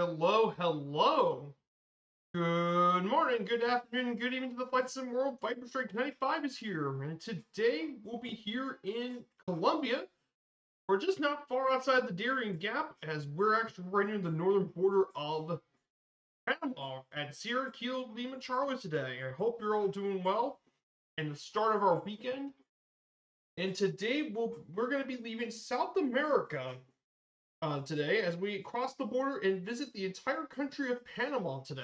Hello, hello. Good morning, good afternoon, and good evening to the Flight Sim World. Viperstrike 95 is here, and today we'll be here in Colombia. We're just not far outside the Darien Gap, as we're actually right near the northern border of Panama at Sierra Kilo Lima Charlie today. I hope you're all doing well and the start of our weekend. And today we're going to be leaving South America today as we cross the border and visit the entire country of Panama today.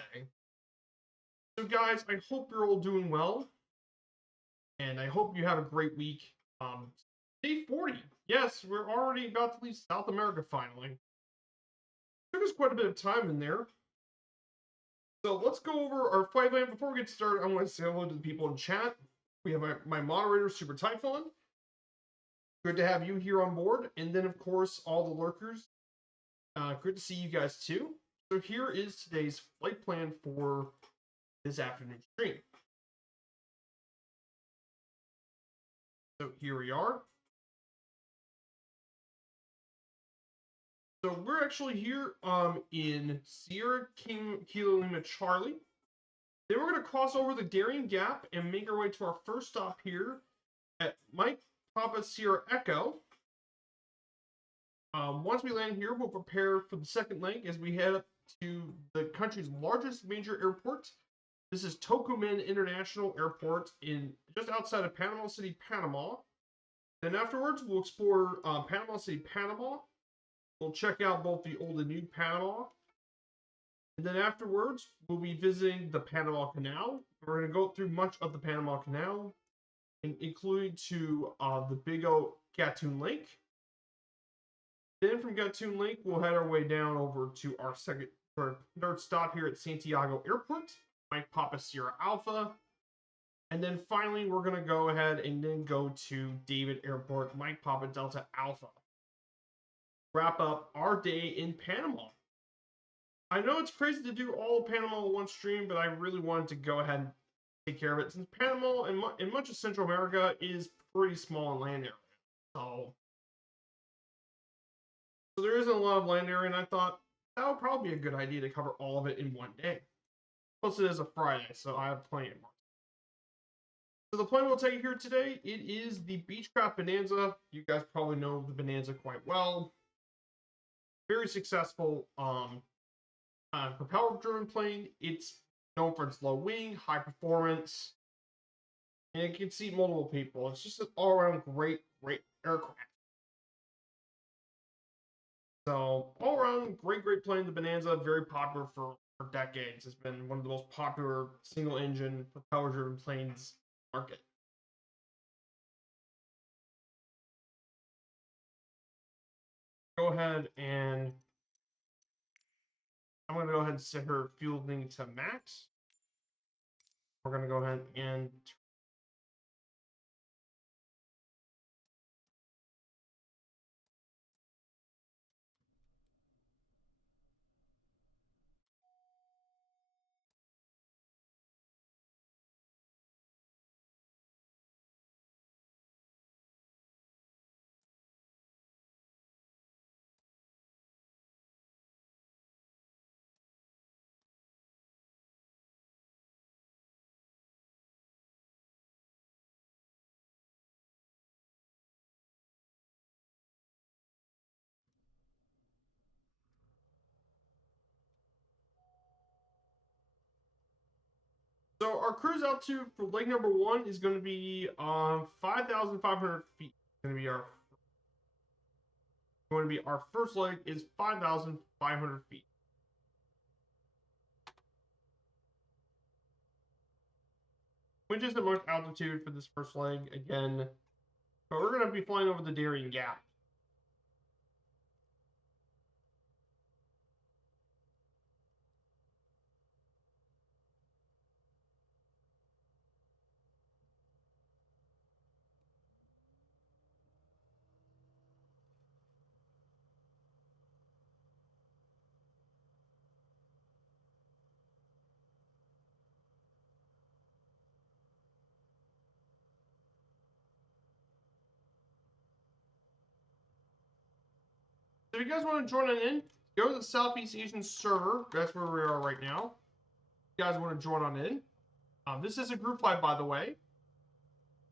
So, guys, I hope you're all doing well, and I hope you have a great week. Day 40. Yes, we're already about to leave South America finally. Took us quite a bit of time in there. So let's go over our flight plan. Before we get started, I want to say hello to the people in chat. We have my moderator, Super Typhon. Good to have you here on board. And then, of course, all the lurkers. Good to see you guys, too. So here is today's flight plan for this afternoon stream. So here we are. So we're actually here in Sierra Kilo Lima Charlie. Then we're going to cross over the Darien Gap and make our way to our first stop here at Mike Papa Sierra Echo. Once we land here, we'll prepare for the second leg as we head up to the country's largest major airport. This is Tocumen International Airport in just outside of Panama City, Panama. Then afterwards, we'll explore Panama City, Panama. We'll check out both the old and new Panama. And then afterwards, we'll be visiting the Panama Canal. We're going to go through much of the Panama Canal, including to the Big O Gatun Lake. Then from Gatun Lake, we'll head our way down over to our third stop here at Santiago Airport, Mike Papa Sierra Alpha. And then finally, we're going to go ahead and then go to David Airport, Mike Papa Delta Alpha. Wrap up our day in Panama. I know it's crazy to do all of Panama in one stream, but I really wanted to go ahead and take care of it since Panama and much of Central America is pretty small in land area. So there isn't a lot of land area, and I thought that would probably be a good idea to cover all of it in one day. Plus, it is a Friday, so I have plenty of money. So the plane we'll take here today, it is the Beechcraft Bonanza. You guys probably know the Bonanza quite well. Very successful propeller-driven plane. It's known for its low wing, high performance, and it can seat multiple people. It's just an all-around great aircraft. So all-around great plane. The Bonanza, very popular for decades. It's been one of the most popular single-engine propeller-driven planes in the market. Go ahead and I'm going to go ahead and set her fueling to max. We're going to go ahead and so our cruise altitude for leg number 1 is going to be 5,500 feet. Going to be our first leg is 5,500 feet. Which isn't much altitude for this first leg again, but we're going to be flying over the Darien Gap. So if you guys want to join in, Go to the Southeast Asian server. That's where we are right now. If you guys want to join on in. This is a group fight, by the way.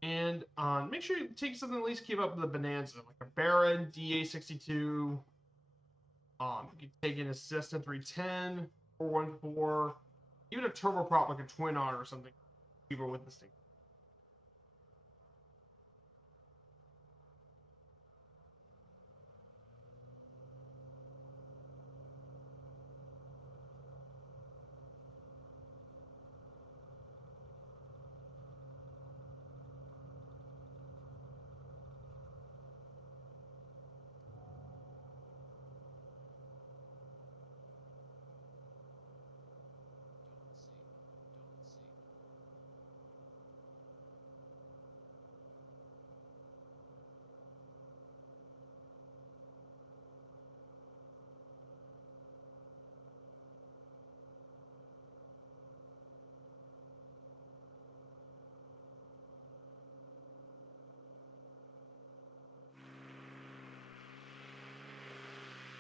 And make sure you take something at least keep up with the Bonanza, like a Baron, DA62. You can take an Assistant 310, 414, even a turboprop like a Twin Otter or something. People with this thing.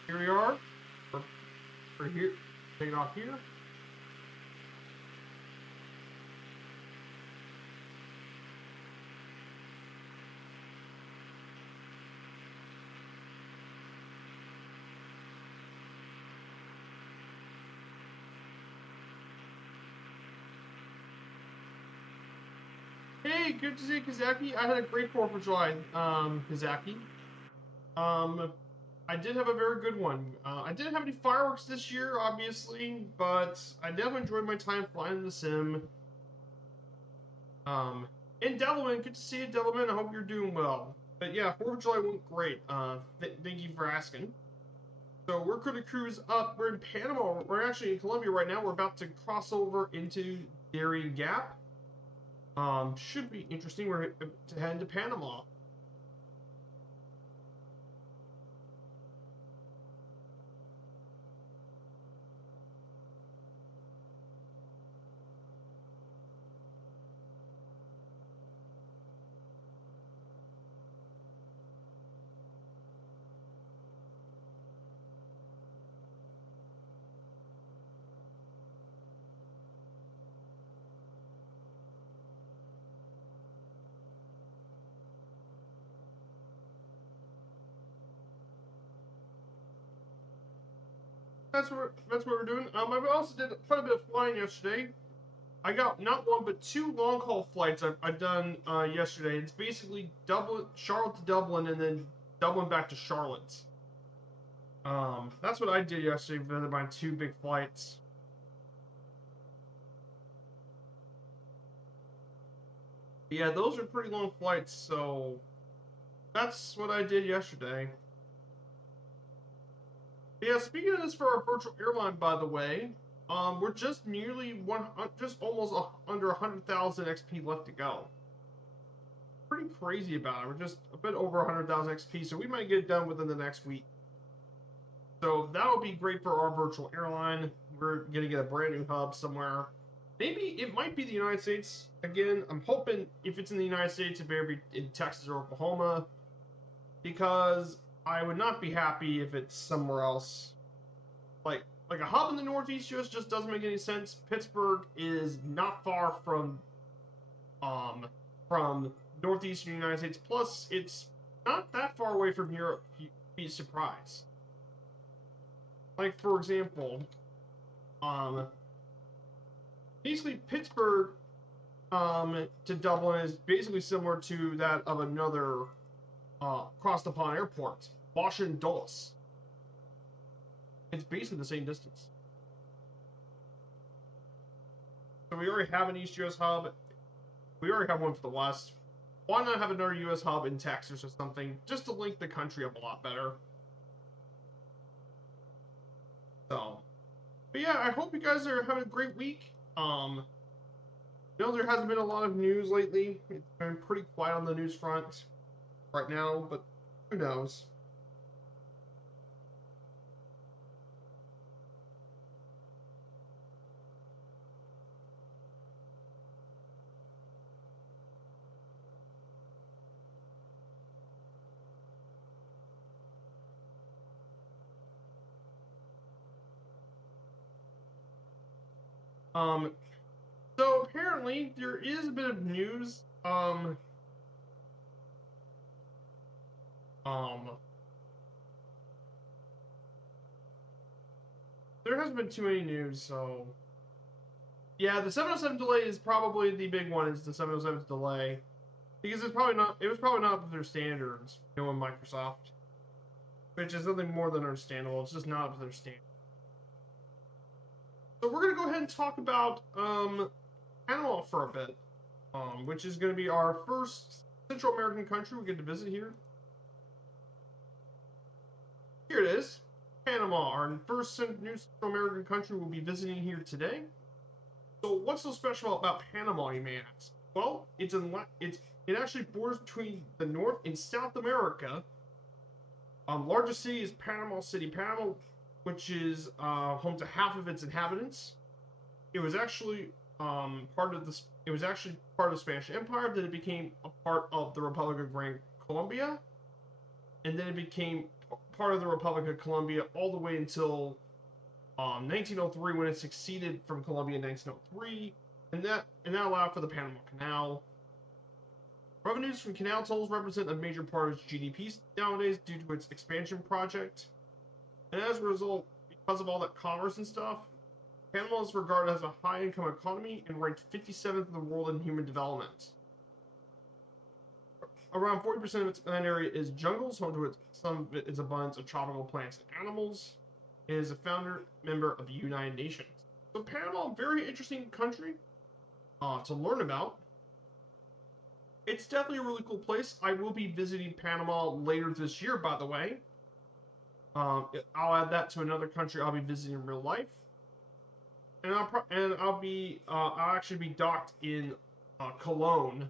Here we are. We're here. Take it off here. Hey, good to see you, Kazaki. I had a great 4th of July, Kazaki. I did have a very good one. I didn't have any fireworks this year, obviously, but I definitely enjoyed my time flying in the sim. And Devilman, good to see you, Devilman. I hope you're doing well. But yeah, 4th of July went great. Thank you for asking. So we're going to cruise up. We're in Panama. We're actually in Colombia right now. We're about to cross over into Darien Gap. Should be interesting. We're to head into Panama. That's what we're doing. I also did quite a bit of flying yesterday. I got not one but 2 long haul flights I've done yesterday. It's basically Dublin, Charlotte to Dublin, and then Dublin back to Charlotte. That's what I did yesterday for my 2 big flights. Yeah, those are pretty long flights, so that's what I did yesterday. Yeah, speaking of this for our virtual airline, by the way, we're just just almost under 100,000 XP left to go. Pretty crazy about it. We're just a bit over 100,000 XP, so we might get it done within the next week. So that'll be great for our virtual airline. We're gonna get a brand new hub somewhere. Maybe it might be the United States again. I'm hoping if it's in the United States, it better be in Texas or Oklahoma, because I would not be happy if it's somewhere else. Like a hub in the Northeast US just doesn't make any sense. Pittsburgh is not far from northeastern United States. Plus, it's not that far away from Europe. You'd be surprised. Like for example, basically Pittsburgh to Dublin is basically similar to that of another across the pond airport, Washington Dulles. It's basically the same distance. So we already have an East US hub. We already have one for the West. Why not have another US hub in Texas or something, just to link the country up a lot better? So, but yeah, I hope you guys are having a great week. You know, there hasn't been a lot of news lately. It's been pretty quiet on the news front right now, but who knows? Um, so apparently there is a bit of news. Um, there hasn't been too many news, so yeah, the 707 delay is probably the big one. Is the 707 delay because it's probably not. It was probably not up to their standards, in Microsoft, which is nothing more than understandable. It's just not up to their standards. So we're gonna go ahead and talk about Panama for a bit, which is gonna be our first Central American country we get to visit here. Here it is, Panama, our first new Central American country we'll be visiting here today. So what's so special about Panama, you may ask? Well, it actually borders between the North and South America. Largest city is Panama City, Panama, which is home to half of its inhabitants. It was actually part of the it was actually part of the Spanish Empire. Then it became a part of the Republic of Gran Colombia, and then it became part of the Republic of Colombia all the way until 1903 when it succeeded from Colombia in 1903, and that allowed for the Panama Canal. Revenues from canal tolls represent a major part of its GDP nowadays due to its expansion project, and as a result, because of all that commerce and stuff, Panama is regarded as a high-income economy and ranked 57th in the world in human development. Around 40% of its land area is jungles, home to some of its abundance of tropical plants and animals. It is a founder member of the United Nations. So Panama, very interesting country to learn about. It's definitely a really cool place. I will be visiting Panama later this year, by the way. I'll add that to another country I'll be visiting in real life, and I'll actually be docked in Cologne,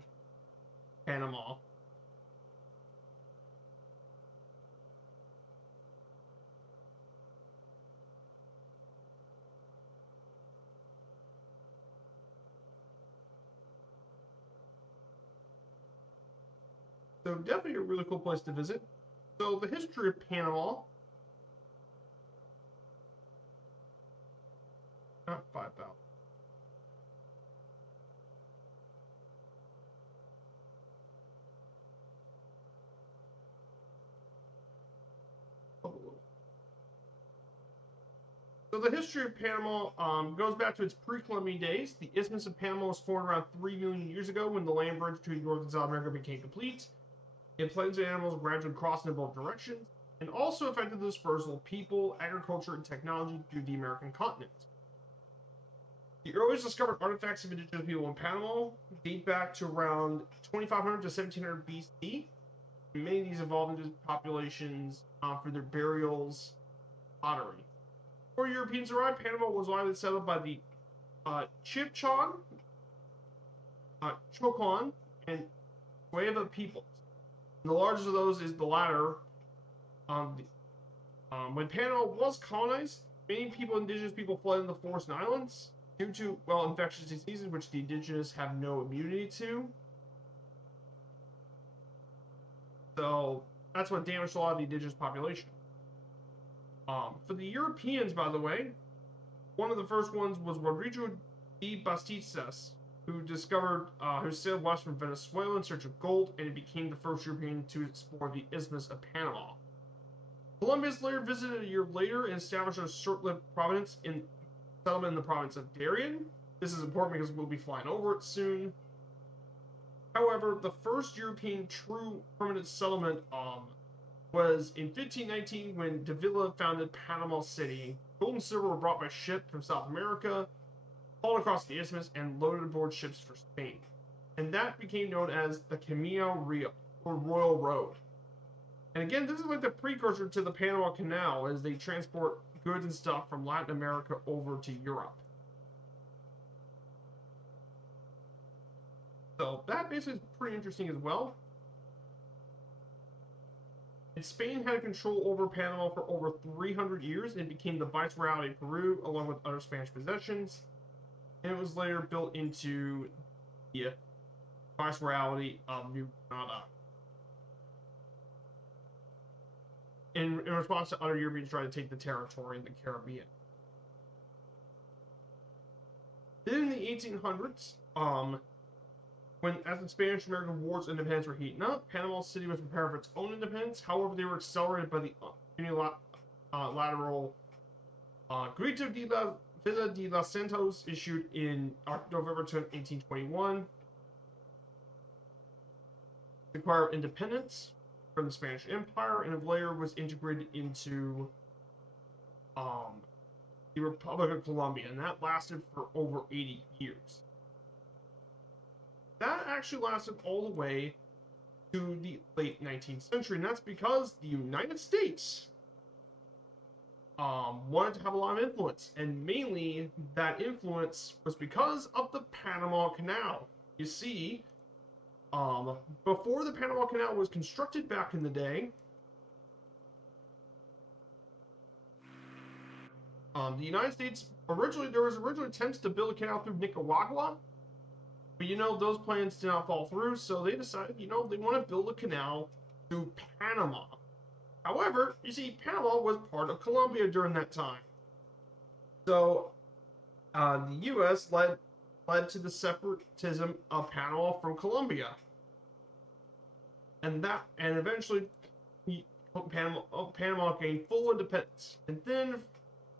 Panama. So definitely a really cool place to visit. So the history of Panama, not 5,000. So the history of Panama goes back to its pre-Columbian days. The Isthmus of Panama was formed around 3 million years ago when the land bridge between North and South America became complete. And plants and animals gradually crossed in both directions, and also affected the dispersal of people, agriculture, and technology through the American continent. The earliest discovered artifacts of indigenous people in Panama date back to around 2500 to 1700 BC. Many of these evolved into populations for their burials, pottery. Before Europeans arrived, Panama was widely settled by the Chibchon, Chocon, and Cueva peoples. And the largest of those is the latter. When Panama was colonized, many indigenous people fled in the forests and islands due to, well, infectious diseases which the indigenous have no immunity to. So that's what damaged a lot of the indigenous population. For the Europeans, by the way, one of the first ones was Rodrigo de Bastidas, who sailed west from Venezuela in search of gold, and he became the first European to explore the Isthmus of Panama. Columbus later visited a year later and established a short-lived settlement in the province of Darien. This is important because we'll be flying over it soon. However, the first European true permanent settlement was in 1519 when Davila founded Panama City. Gold and silver were brought by ship from South America, hauled across the isthmus, and loaded aboard ships for Spain. And that became known as the Camino Real, or Royal Road. And again, this is like the precursor to the Panama Canal as they transport goods and stuff from Latin America over to Europe. So that basically is pretty interesting as well. And Spain had control over Panama for over 300 years and became the Viceroyalty of Peru along with other Spanish possessions. And it was later built into the Viceroyalty of New Granada. In response to other Europeans trying to take the territory in the Caribbean. Then in the 1800s, when as the Spanish-American Wars and independence were heating up, Panama City was preparing for its own independence. However, they were accelerated by the unilateral Grito de la Villa de los Santos issued in November 1821 to acquire independence from the Spanish Empire, and later was integrated into the Republic of Colombia, and that lasted for over 80 years. That actually lasted all the way to the late 19th century, and that's because the United States wanted to have a lot of influence, and mainly that influence was because of the Panama Canal. You see, before the Panama Canal was constructed back in the day, the United States there was originally attempts to build a canal through Nicaragua, but those plans did not fall through, so they decided they want to build a canal through Panama. However, you see, Panama was part of Colombia during that time, so the U.S. led to the separatism of Panama from Colombia, and eventually Panama gained full independence,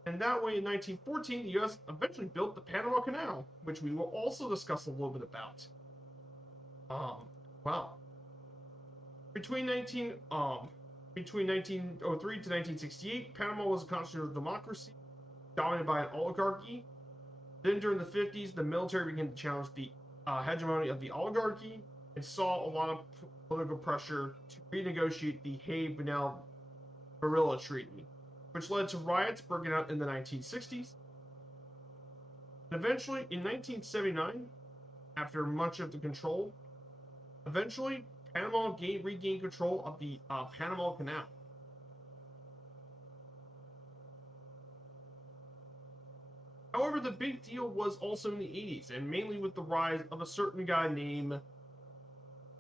and that way, in 1914, the U.S. eventually built the Panama Canal, which we will also discuss a little bit about. Well, between 1903 to 1968, Panama was a constitutional democracy dominated by an oligarchy. Then, during the 50s, the military began to challenge the hegemony of the oligarchy and saw a lot of political pressure to renegotiate the Hay-Bunnell-Barilla Treaty, which led to riots breaking out in the 1960s. And eventually, in 1979, after much of the control, Panama regained control of the Panama Canal. However, the big deal was also in the 80s, and mainly with the rise of a certain guy named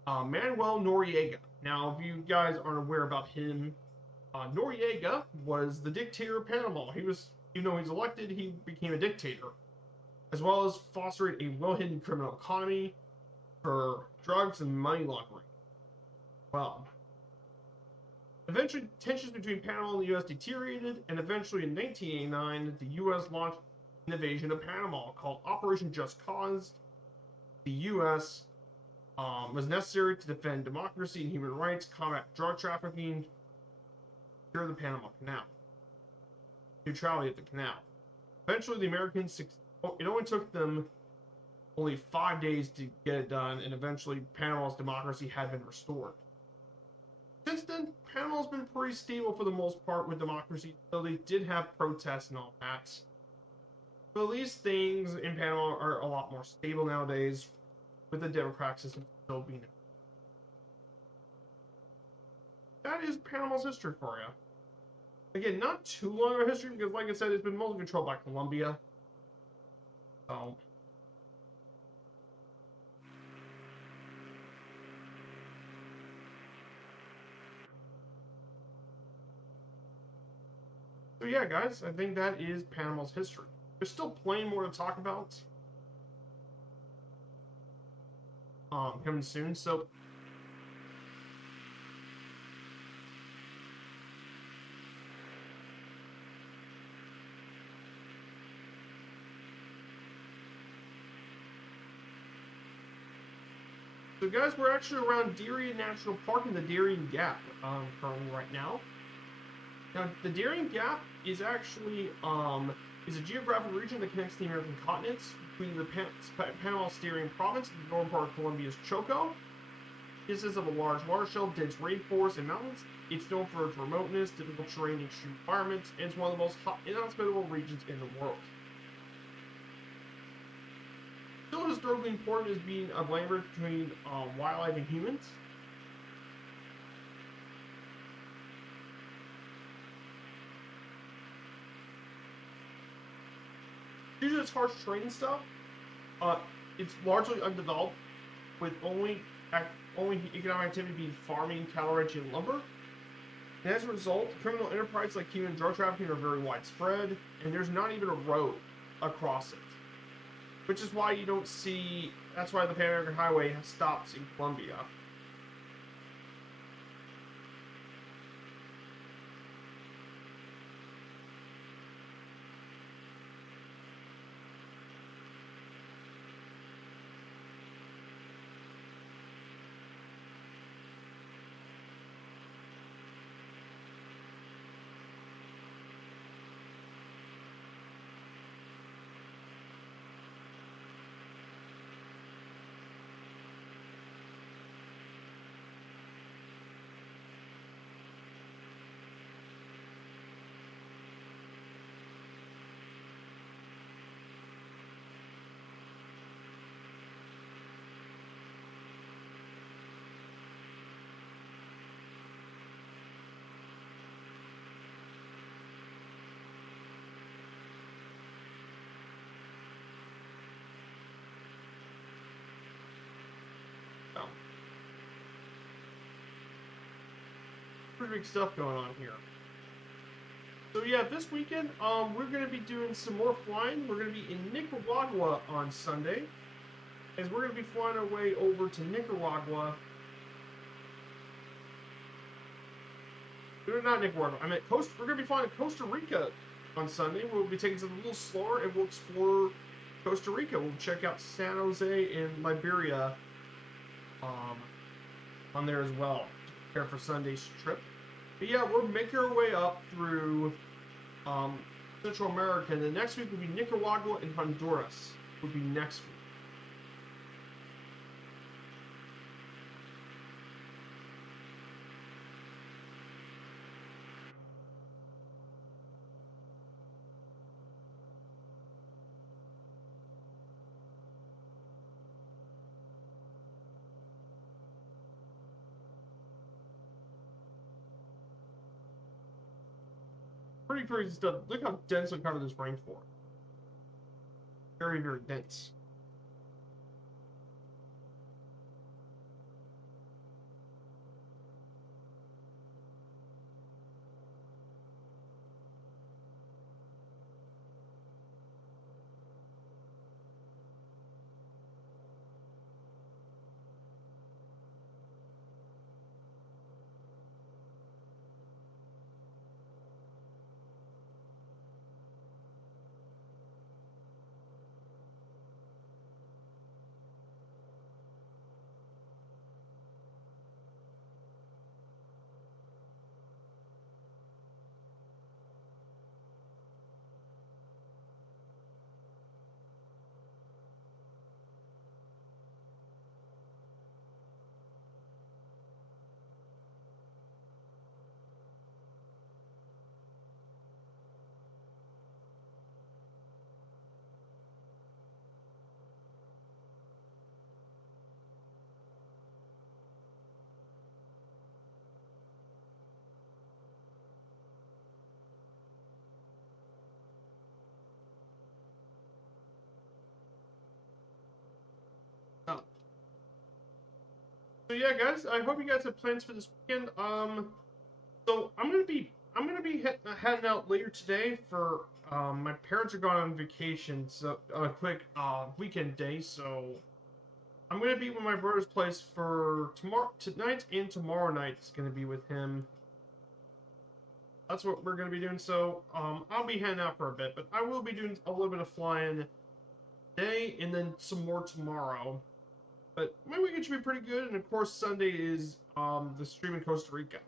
Manuel Noriega. Now, if you guys aren't aware about him, Noriega was the dictator of Panama. Even though he's elected, he became a dictator, as well as fostering a well-hidden criminal economy for drugs and money laundering. Well, eventually tensions between Panama and the U.S. deteriorated, and eventually in 1989, the U.S. launched an invasion of Panama called Operation Just Cause. The U.S. Was necessary to defend democracy and human rights, combat drug trafficking, secure the Panama Canal, neutrality of the canal. Eventually, the Americans, it only took them only 5 days to get it done, and eventually Panama's democracy had been restored. Since then, Panama's been pretty stable for the most part with democracy, though they did have protests and all that. But at least things in Panama are a lot more stable nowadays, with the democratic system still being in. That is Panama's history for you. Again, not too long of a history, because like I said, it's been mostly controlled by Colombia. So yeah, guys, I think that is Panama's history. There's still plenty more to talk about coming soon, so guys, we're actually around Darien National Park in the Darien Gap currently right now. Now, the Darien Gap is actually is a geographic region that connects the American continents between the Panama Darien Province and the northern part of Colombia's Choco. This is of a large watershed, dense rainforest, and mountains. It's known for its remoteness, difficult terrain, and extreme environments, and it's one of the most inhospitable regions in the world. Still historically important as being a land bridge between wildlife and humans. Due to its harsh terrain and stuff, it's largely undeveloped, with only economic activity being farming, cattle ranching, and lumber. And as a result, criminal enterprises like human drug trafficking are very widespread, and there's not even a road across it. which is why you don't see. That's why the Pan American Highway stops in Colombia. So, pretty big stuff going on here. So yeah, this weekend, we're gonna be doing some more flying. We're gonna be in Nicaragua on Sunday, as we're gonna be flying our way over to Nicaragua. Not Nicaragua. I meant Costa. We're gonna be flying to Costa Rica on Sunday. We'll be taking it a little slower, and we'll explore Costa Rica. We'll check out San Jose and Liberia, on there as well. Prepare for Sunday's trip. But yeah, we're making our way up through Central America. And the next week will be Nicaragua and Honduras. Will be next week. Pretty crazy stuff. Look how dense I covered this rainforest. Very, very dense. Oh. So yeah, guys, I hope you guys have plans for this weekend. So I'm gonna be heading out later today for my parents are gone on vacation, so a quick weekend day. So I'm gonna be with my brother's place for tonight and tomorrow night. Is gonna be with him. That's what we're gonna be doing. So I'll be heading out for a bit, but I will be doing a little bit of flying today and then some more tomorrow. But my weekend should be pretty good, and of course Sunday is the stream in Costa Rica.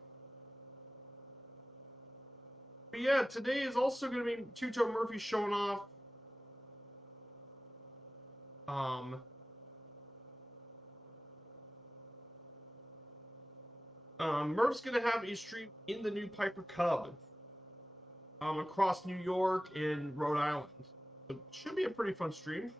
But yeah, today is also going to be Two-Toe Murphy showing off. Um, Murph's going to have a stream in the new Piper Cub across New York and Rhode Island. So it should be a pretty fun stream.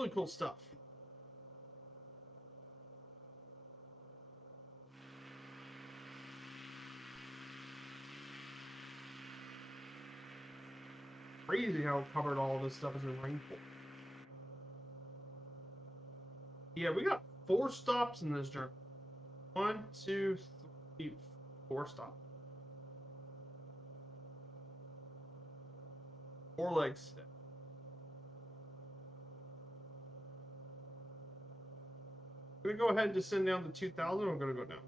Really cool stuff. Crazy how covered all of this stuff is in rainfall. Yeah, we got 4 stops in this journey. 1, 2, 3, 4 stops. 4 legs. I'm gonna go ahead and descend down to 2,000. I'm gonna go down.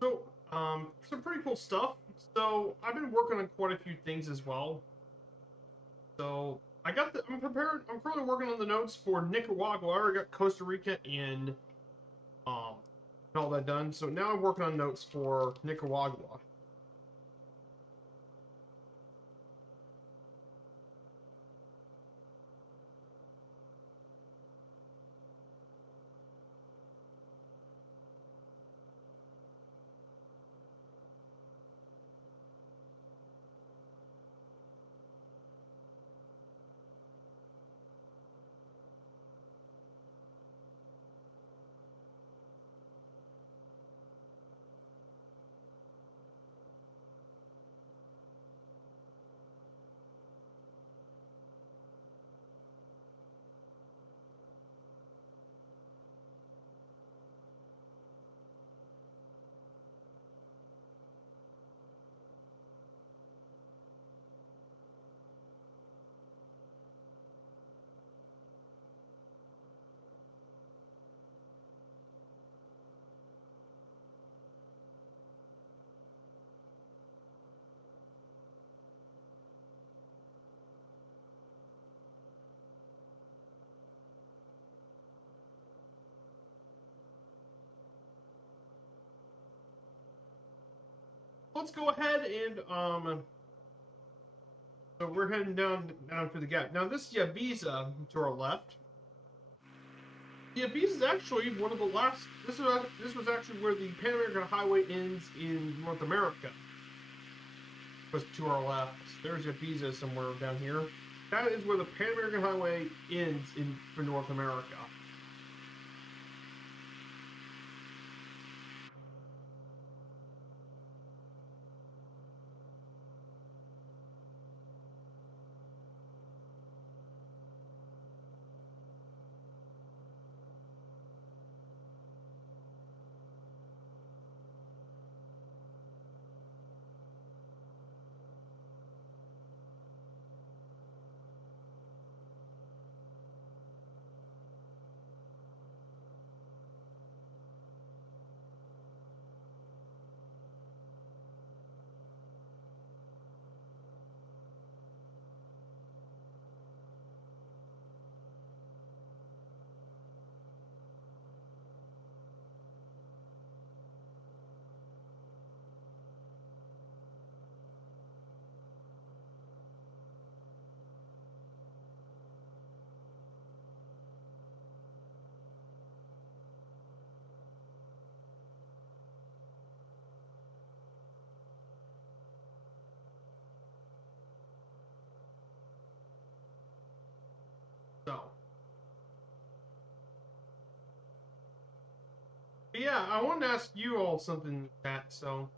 So, some pretty cool stuff. So, I've been working on quite a few things as well. So, I'm prepared. I'm currently working on the notes for Nicaragua. I already got Costa Rica um, and all that done. So now I'm working on notes for Nicaragua. Let's go ahead and so we're heading down to the gap. Now this is Ibiza to our left. The Ibiza is actually one of the last. This was actually where the Pan American Highway ends in North America. Was to our left. There's Ibiza somewhere down here. That is where the Pan American Highway ends for North America. But yeah, I wanted to ask you all something, Pat. So,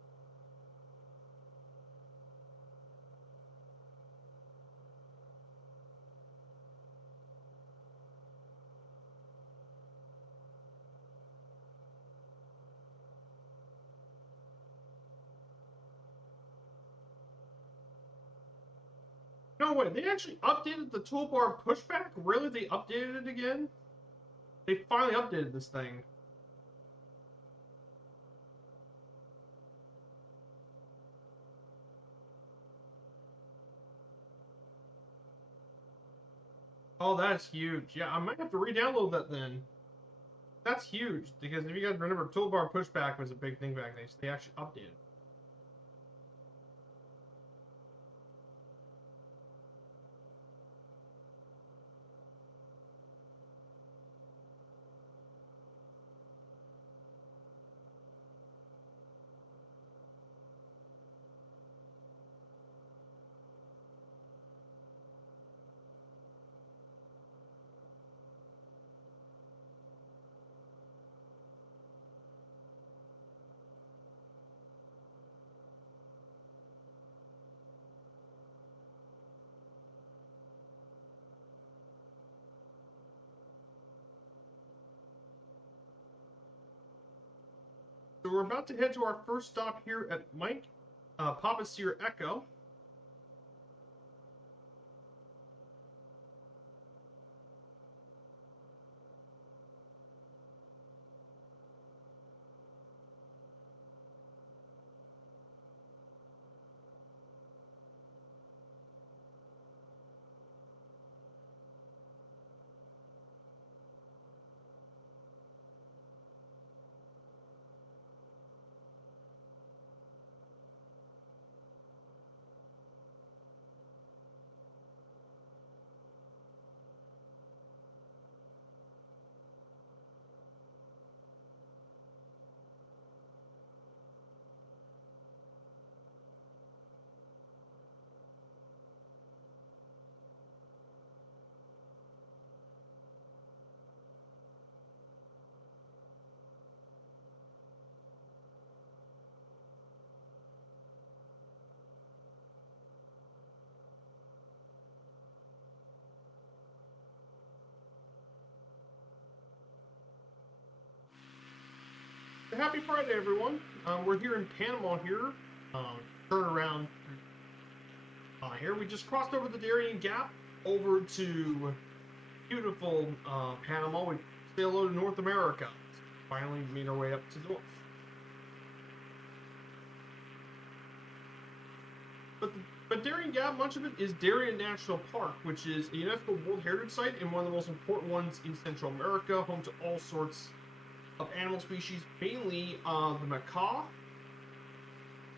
no way, they actually updated the toolbar pushback? Really? They updated it again? They finally updated this thing. Oh, that's huge. Yeah, I might have to re-download that then. That's huge because if you guys remember, toolbar pushback was a big thing back then. So they actually updated. So we're about to head to our first stop here at Mike Papa Sierra Echo. Happy Friday, everyone. We're here in Panama here. Turn around here. We just crossed over the Darien Gap over to beautiful Panama. We say hello to North America. Finally made our way up to the north. But Darien Gap, much of it is Darien National Park, which is a UNESCO World Heritage Site and one of the most important ones in Central America, home to all sorts of animal species, mainly the macaw.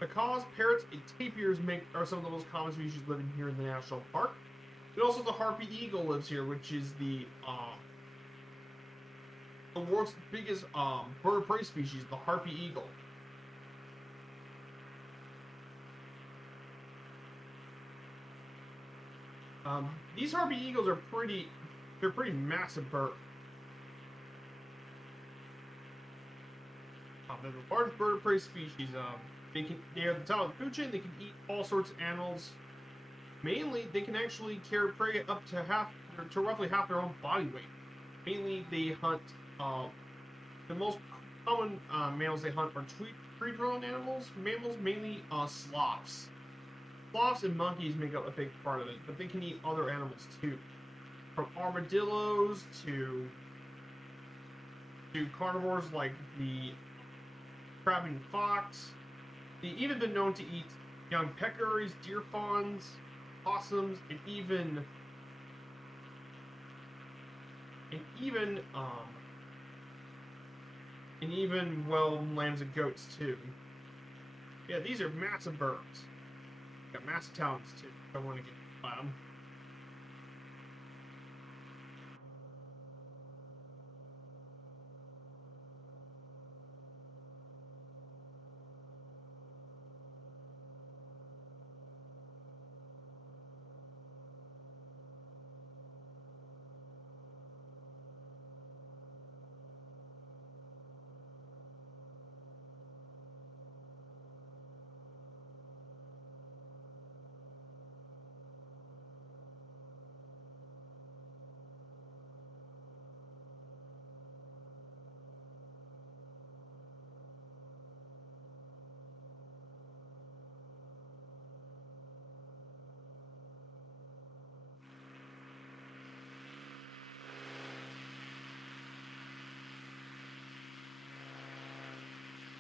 Macaws, parrots, and tapirs are some of the most common species living here in the national park. But also the harpy eagle lives here, which is the world's biggest bird of prey species, the harpy eagle. These harpy eagles are they're pretty massive birds. They're the large bird of prey species. They are the top of the food chain. They can eat all sorts of animals. Mainly, they can actually carry prey up to roughly half their own body weight. Mainly, they hunt. The most common mammals they hunt are tree-dwelling animals. Mammals, mainly sloths. Sloths and monkeys make up a big part of it, but they can eat other animals too. From armadillos to carnivores like the crabbing fox. They've even been known to eat young peccaries, deer fawns, possums, and even lambs and goats too. Yeah, these are massive birds. Got massive talons too. I want to get them.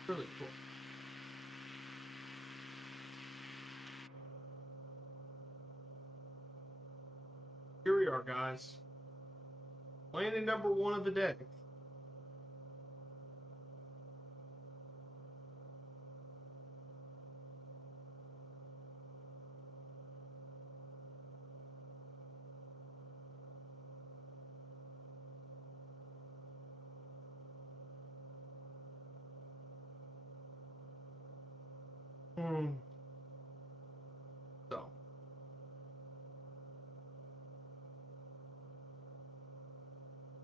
Really cool. Here we are, guys. Landing number 1 of the day. Hmm. So.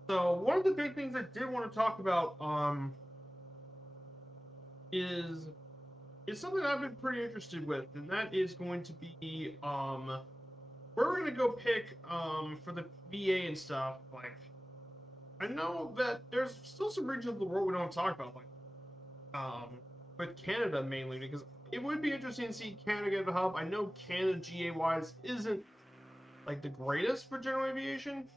So one of the big things I did want to talk about is something I've been pretty interested with, and that is going to be where we're gonna go pick for the VA and stuff. Like, I know that there's still some regions of the world we don't talk about, like with Canada mainly, because it would be interesting to see Canada get a hub. I know Canada GA wise isn't like the greatest for general aviation.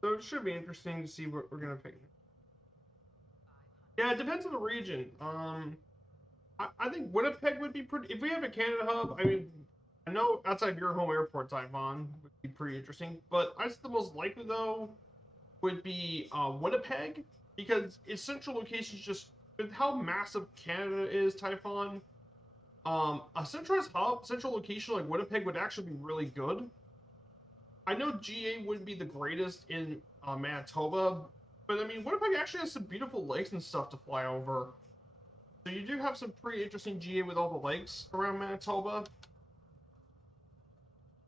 So it should be interesting to see what we're gonna pick. Yeah, it depends on the region. I think Winnipeg would be pretty. If we have a Canada hub, I mean, I know outside your home airport, Taiwan would be pretty interesting. But I think the most likely though would be Winnipeg because its central location is just with how massive Canada is. Taiwan, a centralized hub, central location like Winnipeg would actually be really good. I know GA wouldn't be the greatest in Manitoba, but I mean Winnipeg actually has some beautiful lakes and stuff to fly over. So you do have some pretty interesting GA with all the lakes around Manitoba.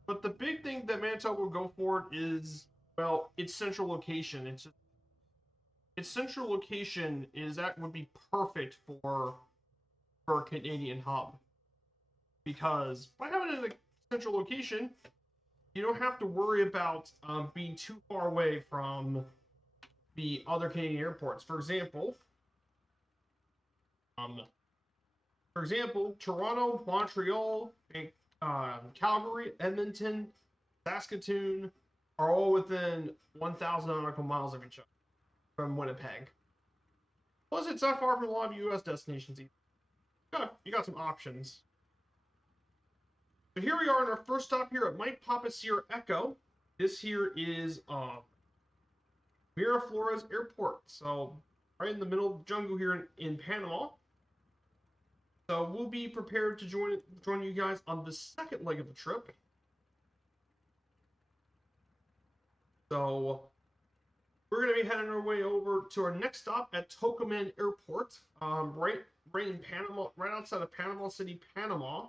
But the big thing that Manitoba will go for is, well, its central location. Its central location is that would be perfect for a Canadian hub because by having it in a central location, you don't have to worry about being too far away from the other Canadian airports. Um, for example, Toronto, Montreal, and Calgary, Edmonton, Saskatoon are all within 1,000 nautical miles of each other from Winnipeg. Plus, it's not far from a lot of U.S. destinations either. You got some options. So here we are in our first stop here at Mike Papa Sierra Echo. This here is Miraflores Airport. So right in the middle of the jungle here in Panama. So we'll be prepared to join you guys on the second leg of the trip. So we're going to be heading our way over to our next stop at Tocumen Airport, right in Panama, right outside of Panama City, Panama.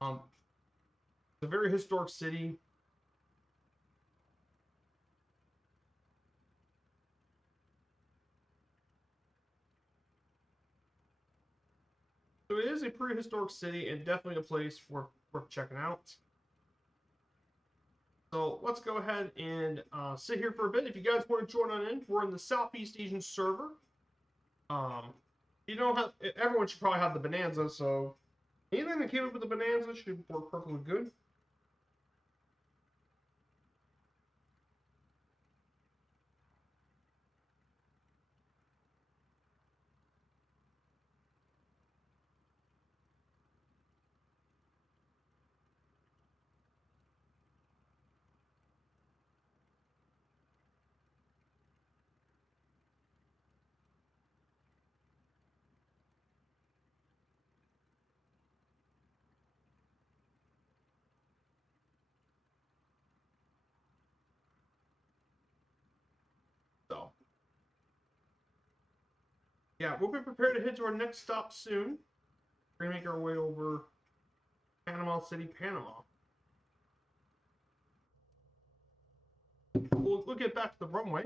It's a very historic city. So it is a pretty historic city and definitely a place worth checking out. So let's go ahead and sit here for a bit. If you guys want to join on in, we're in the Southeast Asian server. You don't have everyone should probably have the Bonanza, so anything that came up with the Bonanza should work perfectly good. So yeah, we'll be prepared to head to our next stop soon. We're gonna make our way over Panama City, Panama. We'll get back to the runway.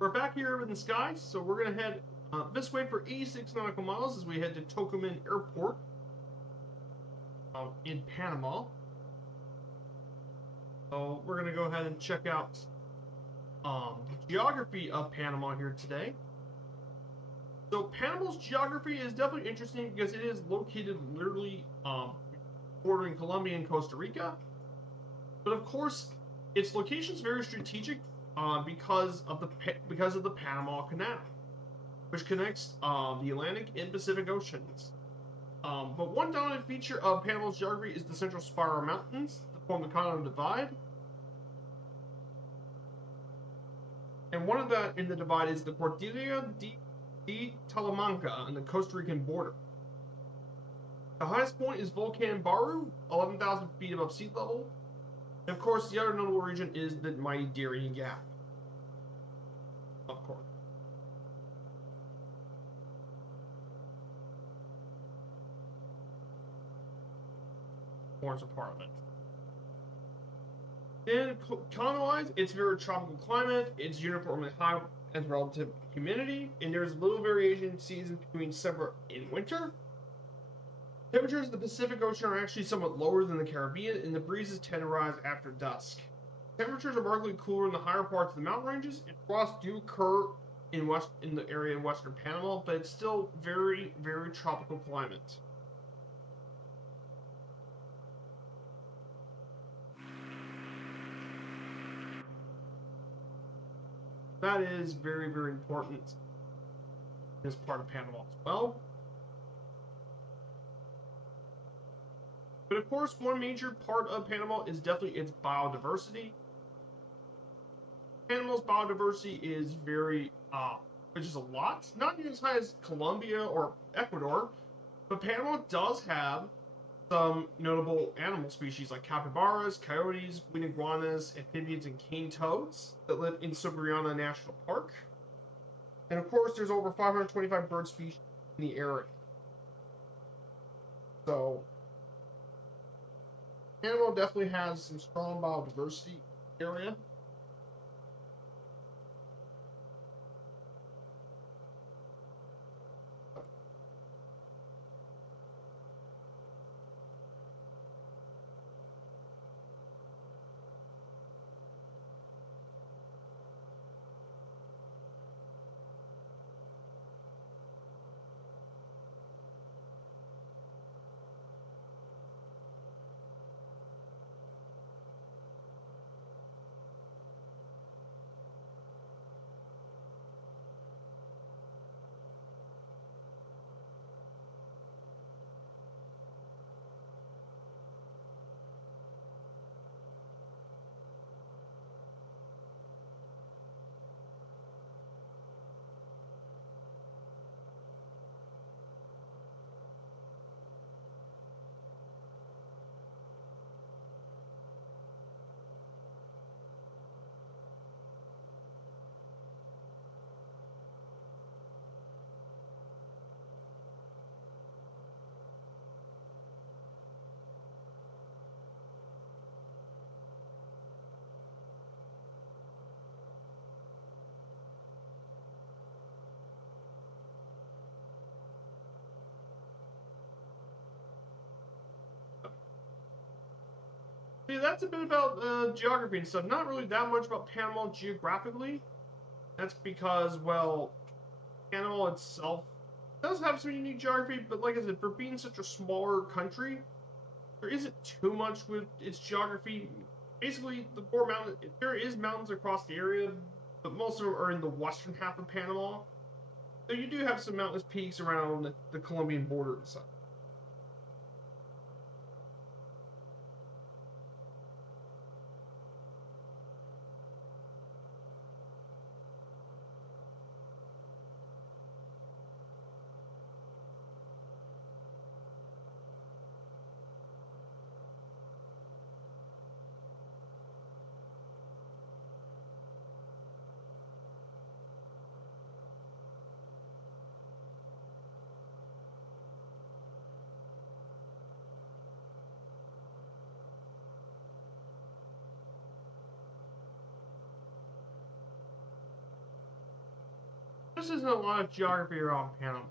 We're back here in the skies, so we're going to head this way for 86 nautical miles as we head to Tocumen Airport in Panama. So we're going to go ahead and check out the geography of Panama here today. So Panama's geography is definitely interesting because it is located literally bordering Colombia and Costa Rica. But of course, its location is very strategic because of the Panama Canal, which connects the Atlantic and Pacific Oceans. But one dominant feature of Panama's geography is the Central Spiral Mountains that form the Continental Divide. And one of the in the divide is the Cordillera de Talamanca on the Costa Rican border. The highest point is Volcan Baru, 11,000 feet above sea level. And of course, the other notable region is the mighty Darien Gap. Of course. Forms a part of it. Then, climate-wise, it's very tropical climate. It's uniformly high as relative humidity, and there's little variation in seasons between summer and winter. Temperatures in the Pacific Ocean are actually somewhat lower than the Caribbean, and the breezes tend to rise after dusk. Temperatures are markedly cooler in the higher parts of the mountain ranges, and frosts do occur in the area of western Panama, but it's still very, very tropical climate. That is very, very important in this part of Panama as well. But of course, one major part of Panama is definitely its biodiversity. Panama's biodiversity is very, which is a lot. Not nearly as high as Colombia or Ecuador, but Panama does have some notable animal species like capybaras, coyotes, winged iguanas, amphibians, and cane toads that live in Sobrillana National Park. And of course, there's over 525 bird species in the area. So, Panama definitely has some strong biodiversity area. See, that's a bit about geography and stuff. Not really that much about Panama geographically. That's because, well, Panama itself does have some unique geography, but like I said, for being such a smaller country, there isn't too much with its geography. Basically, there is mountains across the area, but most of them are in the western half of Panama. So you do have some mountainous peaks around the Colombian border and such. just isn't a lot of geography around Panama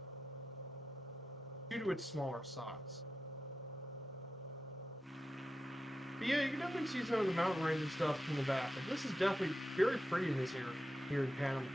due to its smaller size. But yeah, you can definitely see some of the mountain range and stuff from the back. And this is definitely very pretty in this area here in Panama.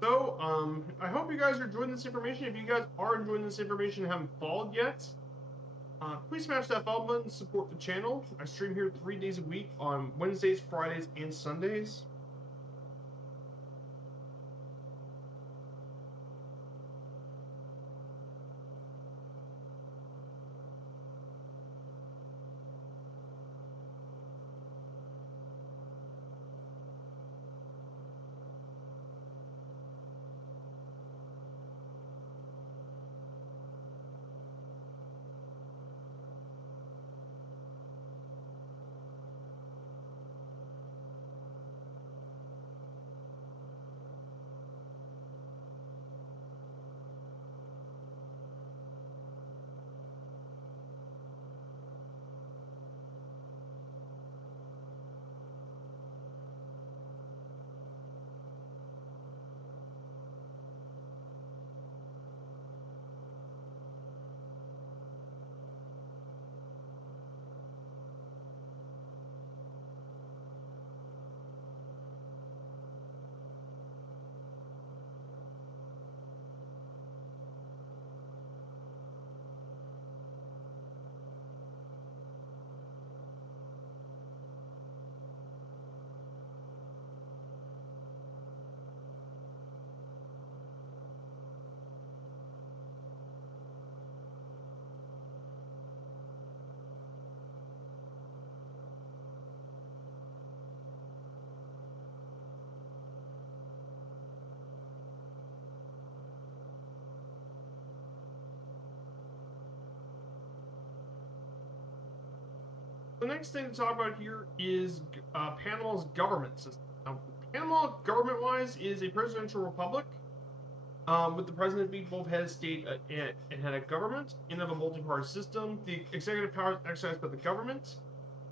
So, I hope you guys are enjoying this information. If you guys are enjoying this information and haven't followed yet, please smash that follow button to support the channel. I stream here 3 days a week on Wednesdays, Fridays, and Sundays. The next thing to talk about here is Panama's government system. Now, Panama, government-wise, is a presidential republic, with the president being both head of state and head of government, and of a multi-party system. The executive power is exercised by the government.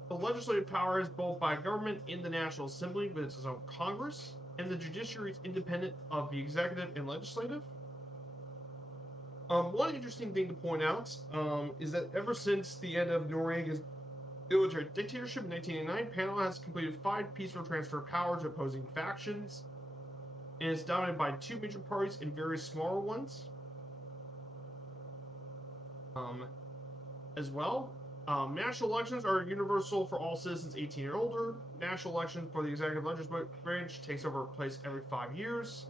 The legislative power is both by government and the National Assembly with its own Congress, and the judiciary is independent of the executive and legislative. One interesting thing to point out is that ever since the end of Noriega's military dictatorship in 1989, Panama has completed 5 peaceful transfer of power to opposing factions, and is dominated by 2 major parties and various smaller ones. As well, national elections are universal for all citizens 18 or older. National elections for the executive legislative branch takes over place every 5 years.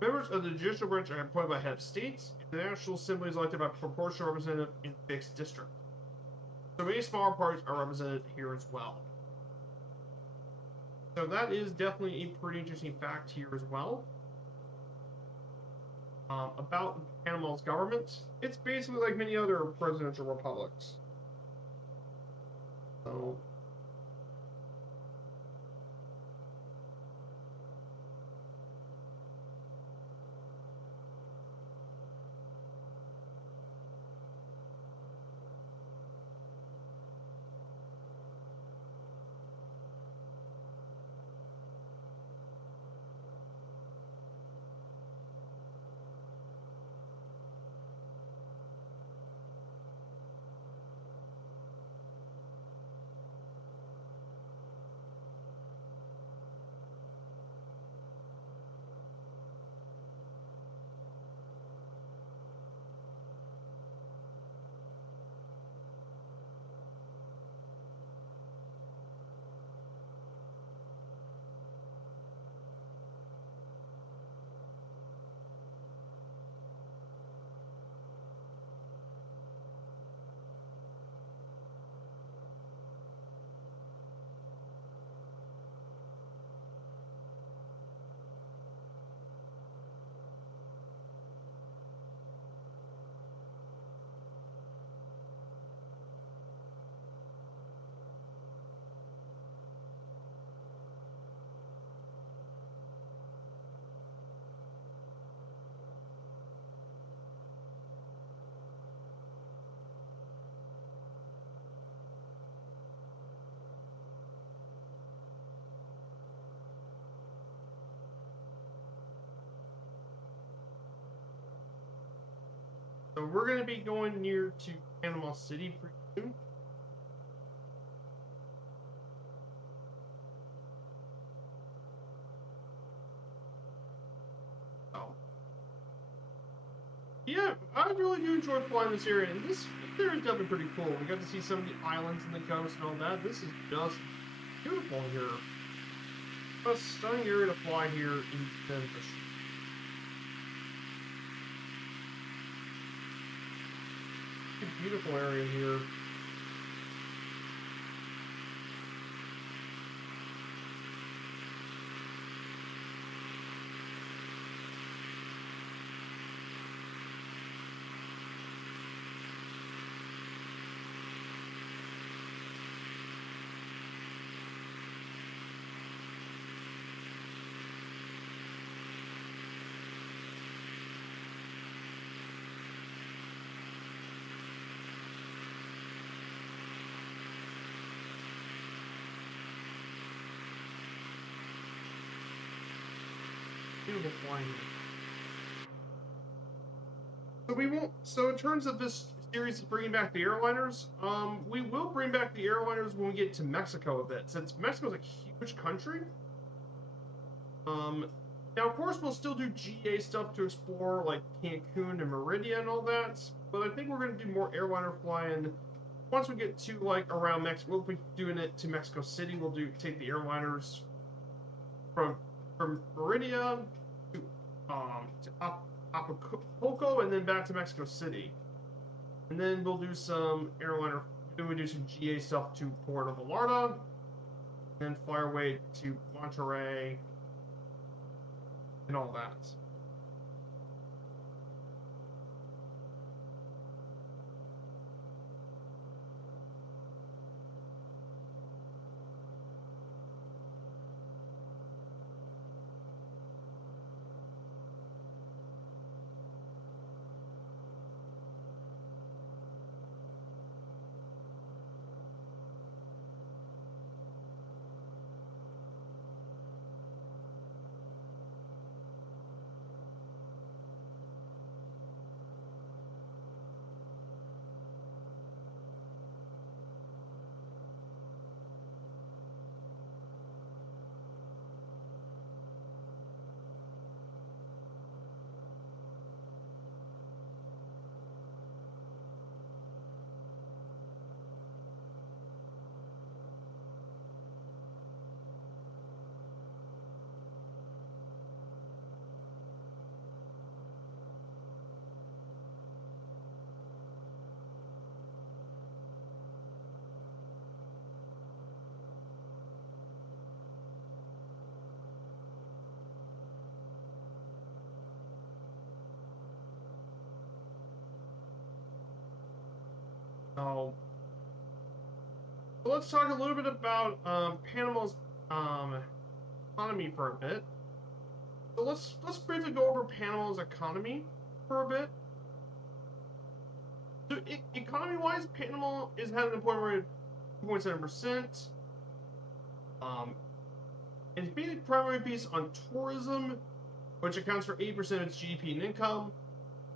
Members of the judicial branch are appointed by head of states. The National Assembly is elected by proportional representative in fixed district. So many smaller parties are represented here as well. So that is definitely a pretty interesting fact here as well. About Panama's government, it's basically like many other presidential republics. So So we're going to be going near to Panama City pretty soon. So, yeah, I really do enjoy flying this area, and this area is definitely pretty cool. We got to see some of the islands and the coast and all that. This is just beautiful here. A stunning area to fly here in Denver. Beautiful area here. Beautiful flying. So we won't. So in terms of this series of bringing back the airliners, we will bring back the airliners when we get to Mexico a bit, since Mexico's a huge country. Now of course we'll still do GA stuff to explore like Cancun and Meridia and all that, but I think we're gonna do more airliner flying once we get to like around Mexico. We'll be doing it to Mexico City. We'll take the airliners from Meridia to Acapulco and then back to Mexico City. And then we'll do some airliner. Then we do some GA stuff to Puerto Vallarta, and then fly our way to Monterrey and all that. So let's talk a little bit about Panama's economy for a bit. So let's briefly go over Panama's economy for a bit. So economy-wise, Panama is having an employment rate of 2.7%. It's being primarily based on tourism, which accounts for 8% of its GDP and income.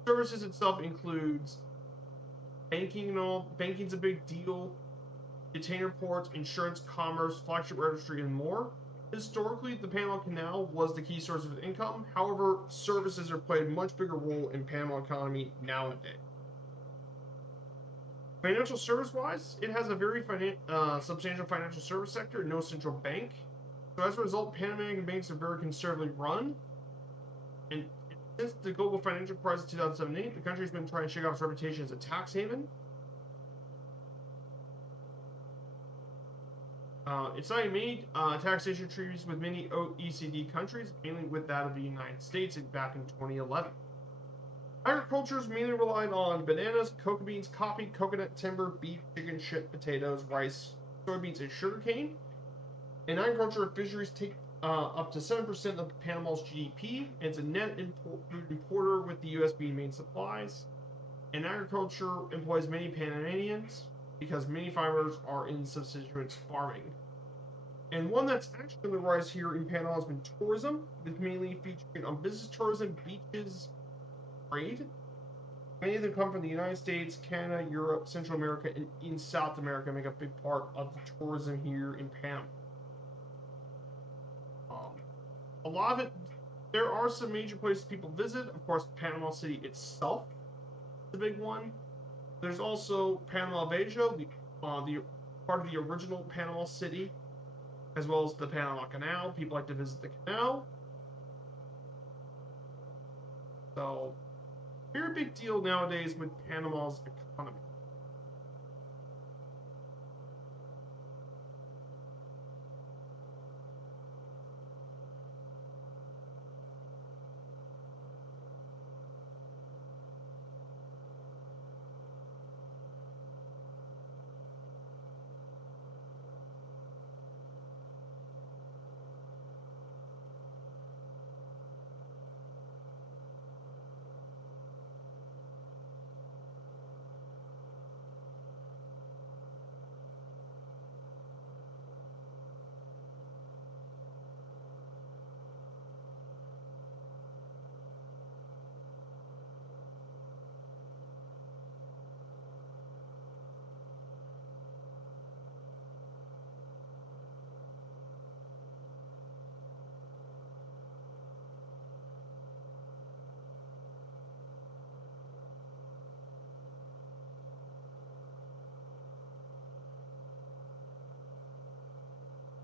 Services itself includes banking and all. Banking's a big deal. Container ports, insurance, commerce, flagship registry, and more. Historically, the Panama Canal was the key source of income. However, services have played a much bigger role in Panama economy nowadays. Financial service-wise, it has a very substantial financial service sector and no central bank. So as a result, Panamanian banks are very conservatively run. And since the global financial crisis of 2007-8, the country's been trying to shake off its reputation as a tax haven. It's not made taxation treaties with many OECD countries, mainly with that of the United States back in 2011. Agriculture is mainly relied on bananas, cocoa beans, coffee, coconut, timber, beef, chicken, ship, potatoes, rice, soybeans, and sugarcane. And agriculture and fisheries take up to 7% of Panama's GDP. And it's a net food importer, with the U.S. being main supplies. And agriculture employs many Panamanians because many farmers are in subsistence farming. And one that's actually on the rise here in Panama has been tourism, with mainly featuring on business tourism, beaches, trade. Many of them come from the United States, Canada, Europe, Central America, and in South America, make a big part of the tourism here in Panama. A lot of it, there are some major places people visit. Of course, Panama City itself is a big one. There's also Panama Viejo, the part of the original Panama City, as well as the Panama Canal. People like to visit the canal. So, very big deal nowadays with Panama's economy.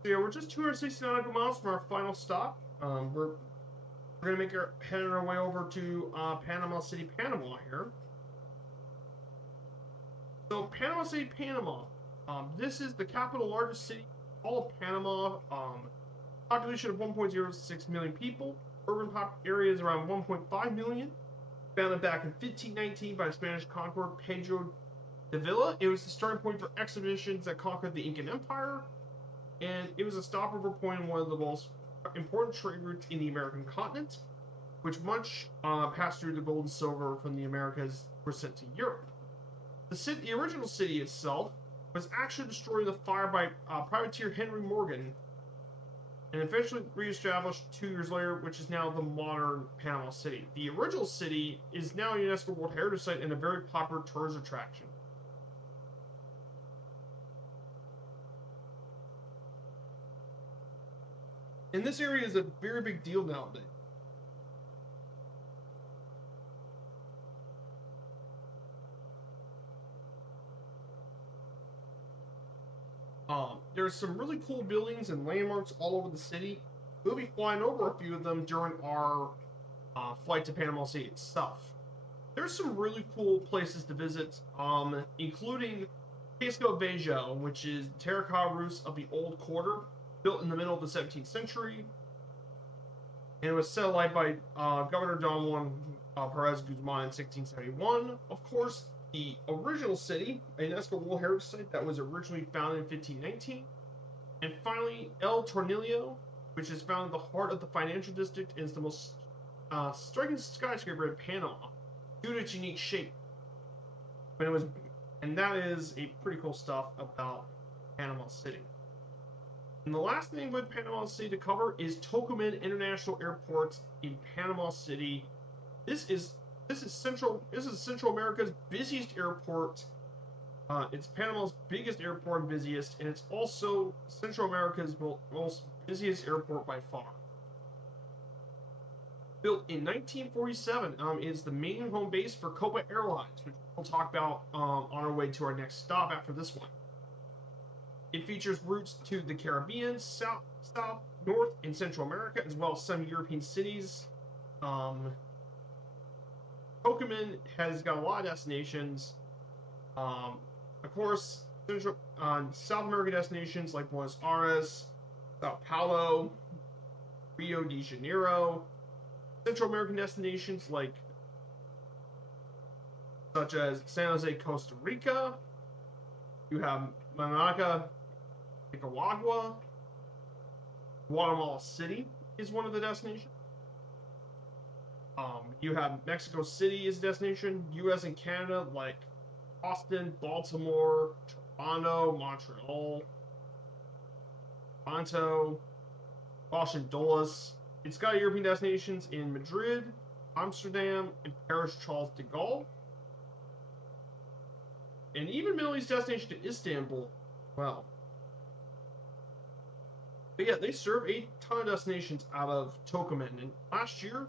So yeah, we're just 260 nautical miles from our final stop. We're gonna make our head our way over to Panama City, Panama here. So Panama City, Panama. This is the capital, largest city, all of Panama. Population of 1.06 million people. Urban area is around 1.5 million. Founded back in 1519 by Spanish conqueror Pedro de Villa. It was the starting point for expeditions that conquered the Incan Empire, and it was a stopover point in one of the most important trade routes in the American continent, which much passed through the gold and silver from the Americas were sent to Europe. The original city itself was actually destroyed in a fire by privateer Henry Morgan, and eventually reestablished 2 years later, which is now the modern Panama City. The original city is now a UNESCO World Heritage Site and a very popular tourist attraction. And this area is a very big deal nowadays. There's some really cool buildings and landmarks all over the city. We'll be flying over a few of them during our flight to Panama City itself. There's some really cool places to visit, including Casco Viejo, which is the terracotta roofs of the Old Quarter, built in the middle of the 17th century, and it was set alight by Governor Don Juan Perez Guzman in 1671. Of course, the original city, a UNESCO World Heritage Site that was originally founded in 1519. And finally, El Tornillo, which is found in the heart of the financial district and is the most striking skyscraper in Panama due to its unique shape. And that is a pretty cool stuff about Panama City. And the last thing with Panama City to cover is Tocumen International Airport in Panama City. This is Central America's busiest airport. It's Panama's biggest airport and busiest, and it's also Central America's most busiest airport by far. Built in 1947, is the main home base for Copa Airlines, which we'll talk about on our way to our next stop after this one. It features routes to the Caribbean, South, North, and Central America, as well as some European cities. Tocumen has got a lot of destinations. Of course, South American destinations like Buenos Aires, Sao Paulo, Rio de Janeiro. Central American destinations such as San Jose, Costa Rica. You have Managua, Nicaragua. Guatemala City is one of the destinations. You have Mexico City as a destination. U.S. and Canada like Austin, Baltimore, Toronto, Montreal, Toronto, Washington Dulles. It's got European destinations in Madrid, Amsterdam, and Paris Charles de Gaulle. and even Middle East destination to Istanbul. Well, but yeah, they serve a ton of destinations out of Tocumen. And last year,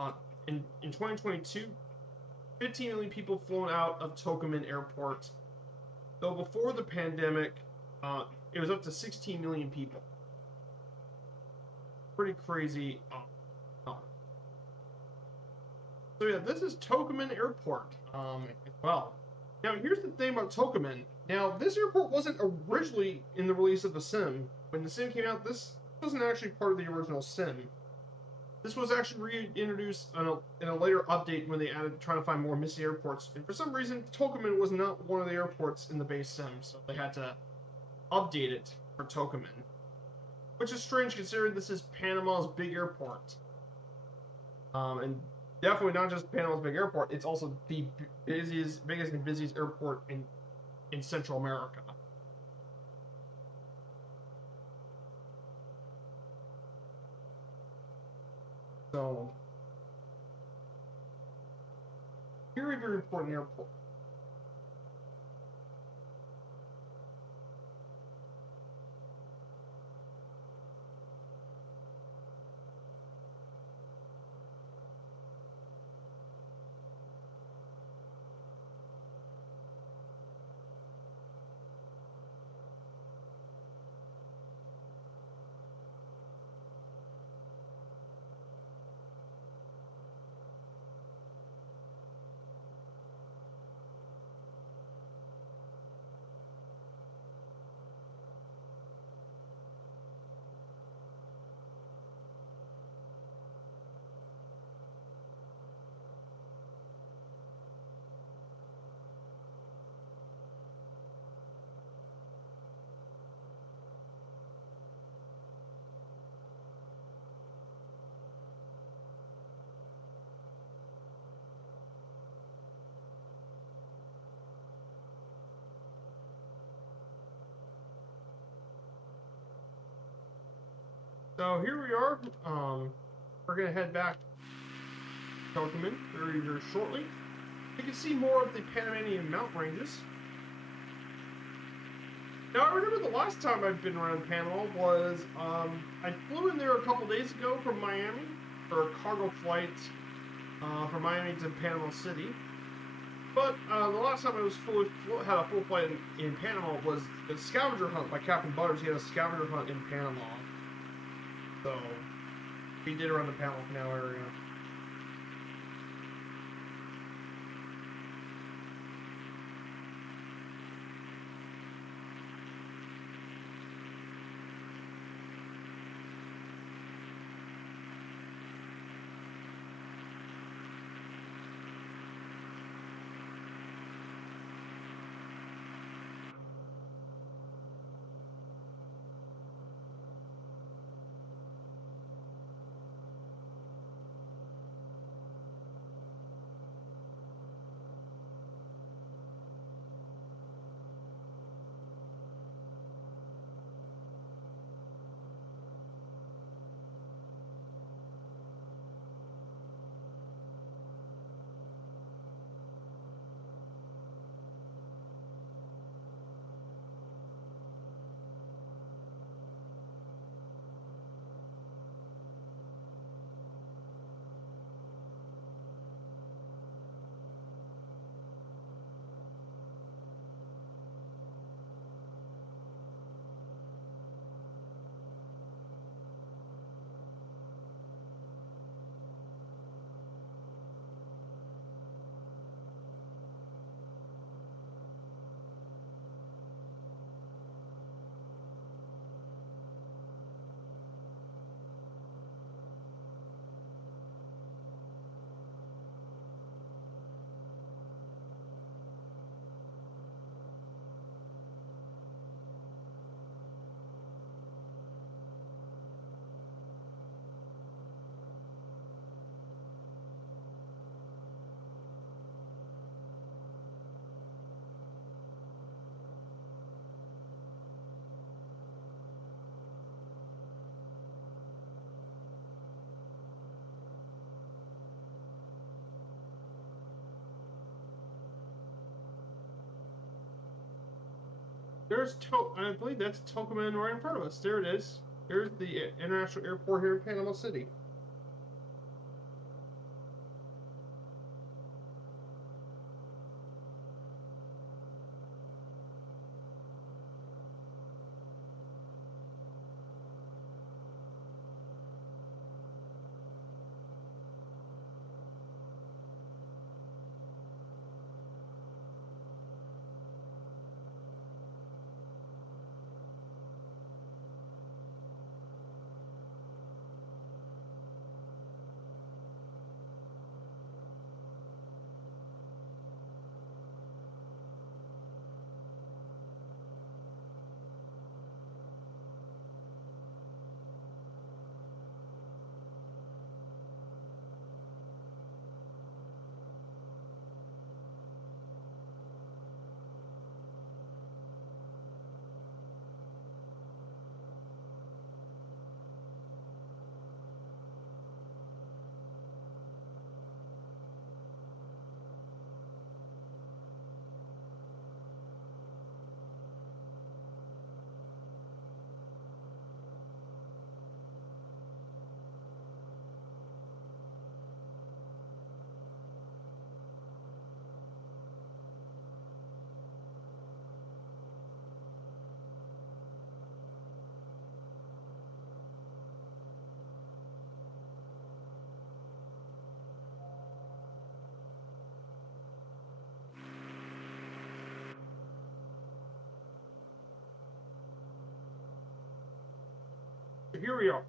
uh, in 2022, 15 million people flown out of Tocumen Airport. Though before the pandemic, it was up to 16 million people. Pretty crazy. So yeah, this is Tocumen Airport as well. Now here's the thing about Tocumen. Now this airport wasn't originally in the release of the sim. When the sim came out, this wasn't actually part of the original sim. This was actually reintroduced in a later update when they added trying to find more missing airports. And for some reason, Tocumen was not one of the airports in the base sim, so they had to update it for Tocumen. Which is strange considering this is Panama's big airport. And definitely not just Panama's big airport, it's also the biggest and busiest airport in Central America. So, very, very important airport. So here we are. We're gonna head back to Tocumen very, very shortly. You can see more of the Panamanian mountain ranges. Now, I remember the last time I've been around Panama was I flew in there a couple days ago from Miami for a cargo flight from Miami to Panama City. But the last time I was had a full flight in Panama was the scavenger hunt by Captain Butters. He had a scavenger hunt in Panama. So we did around the Panama Canal area. I believe that's Tocumen right in front of us. There it is. Here's the international airport here in Panama City. So here we are.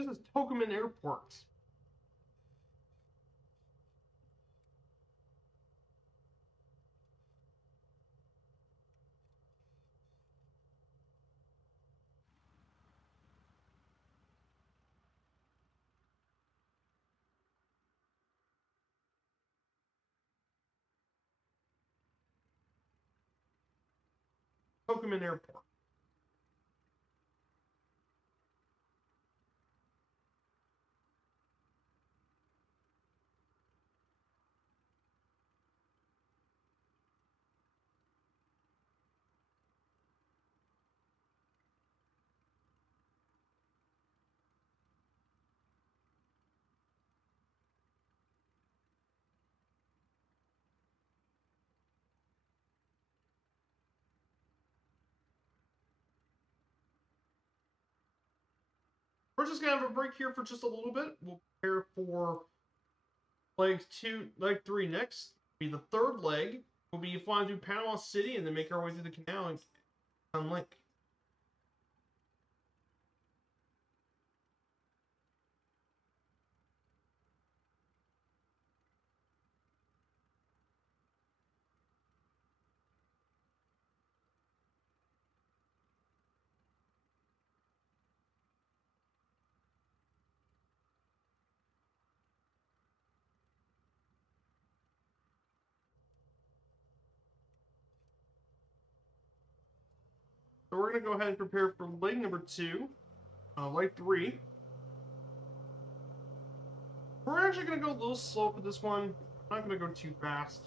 This is Tocumen Airport. Tocumen Airport. We're just gonna have a break here for just a little bit. We'll prepare for leg 3 next. Be the third leg. We'll be flying through Panama City and then make our way through the canal and on Lake. we're going to go ahead and prepare for leg number 2, leg 3. We're actually going to go a little slow for this one. I'm not going to go too fast.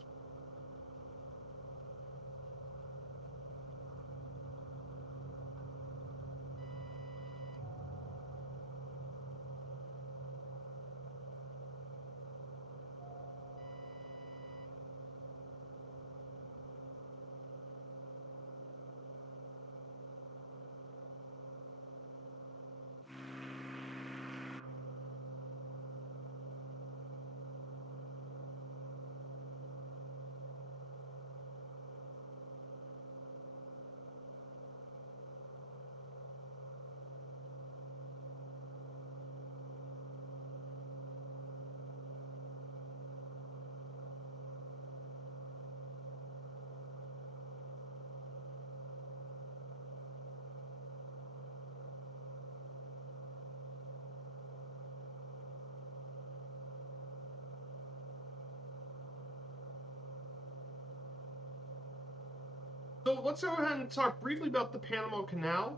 So let's go ahead and talk briefly about the Panama Canal.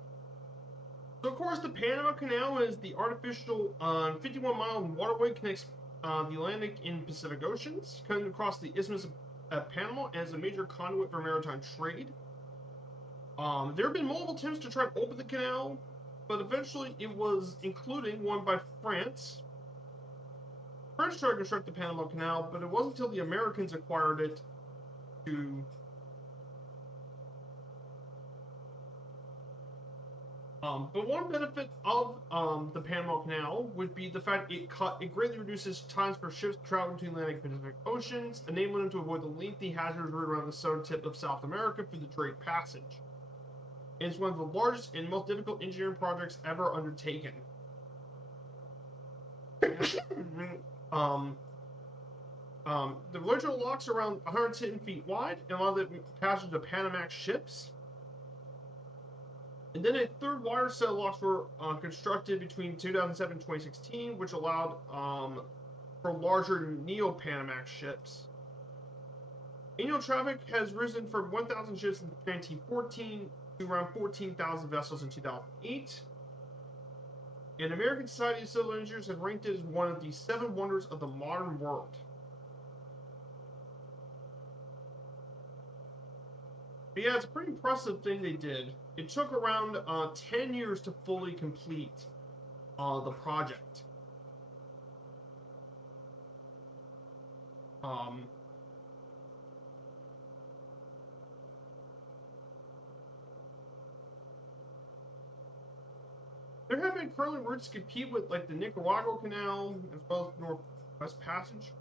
So of course the Panama Canal is the artificial 51-mile waterway connects the Atlantic and Pacific Oceans, cutting across the Isthmus of Panama as a major conduit for maritime trade. There have been multiple attempts to try to open the canal, but eventually it was including one by France. French tried to construct the Panama Canal, but it wasn't until the Americans acquired it to but one benefit of the Panama Canal would be the fact it greatly reduces times for ships traveling between the Atlantic and Pacific Oceans, enabling them to avoid the lengthy hazardous route around the southern tip of South America for the trade passage. And it's one of the largest and most difficult engineering projects ever undertaken. The original locks are around 110 feet wide and allow the passage of Panamax ships. And then a third wire cell locks were constructed between 2007 and 2016, which allowed for larger Neo-Panamax ships. Annual traffic has risen from 1,000 ships in 1914 to around 14,000 vessels in 2008. And American Society of Civil Engineers has ranked it as one of the 7 wonders of the modern world. But yeah, it's a pretty impressive thing they did. It took around 10 years to fully complete the project. There have been currently routes to compete with like the Nicaragua Canal as well as Northwest Passage.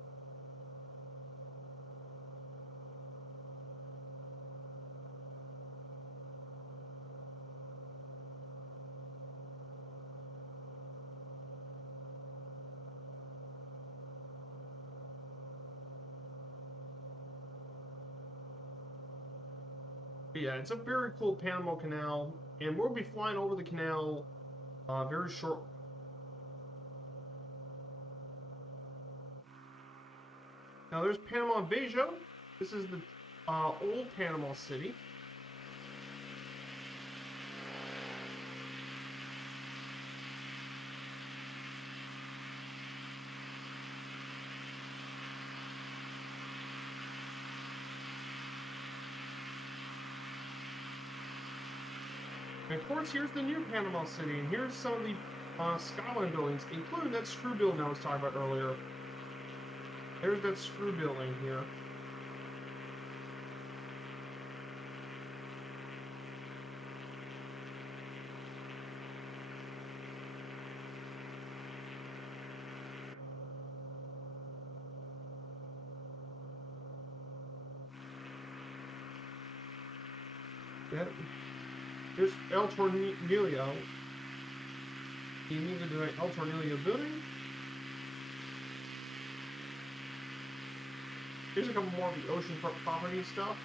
But yeah, it's a very cool Panama Canal, and we'll be flying over the canal very shortly. Now there's Panama Bejo. This is the old Panama City. And of course, here's the new Panama City, and here's some of the skyline buildings, including that screw building I was talking about earlier. There's that screw building here. Yeah. Here's El Tornillo. He moved into the El Tornillo building. Here's a couple more of the oceanfront property stuff.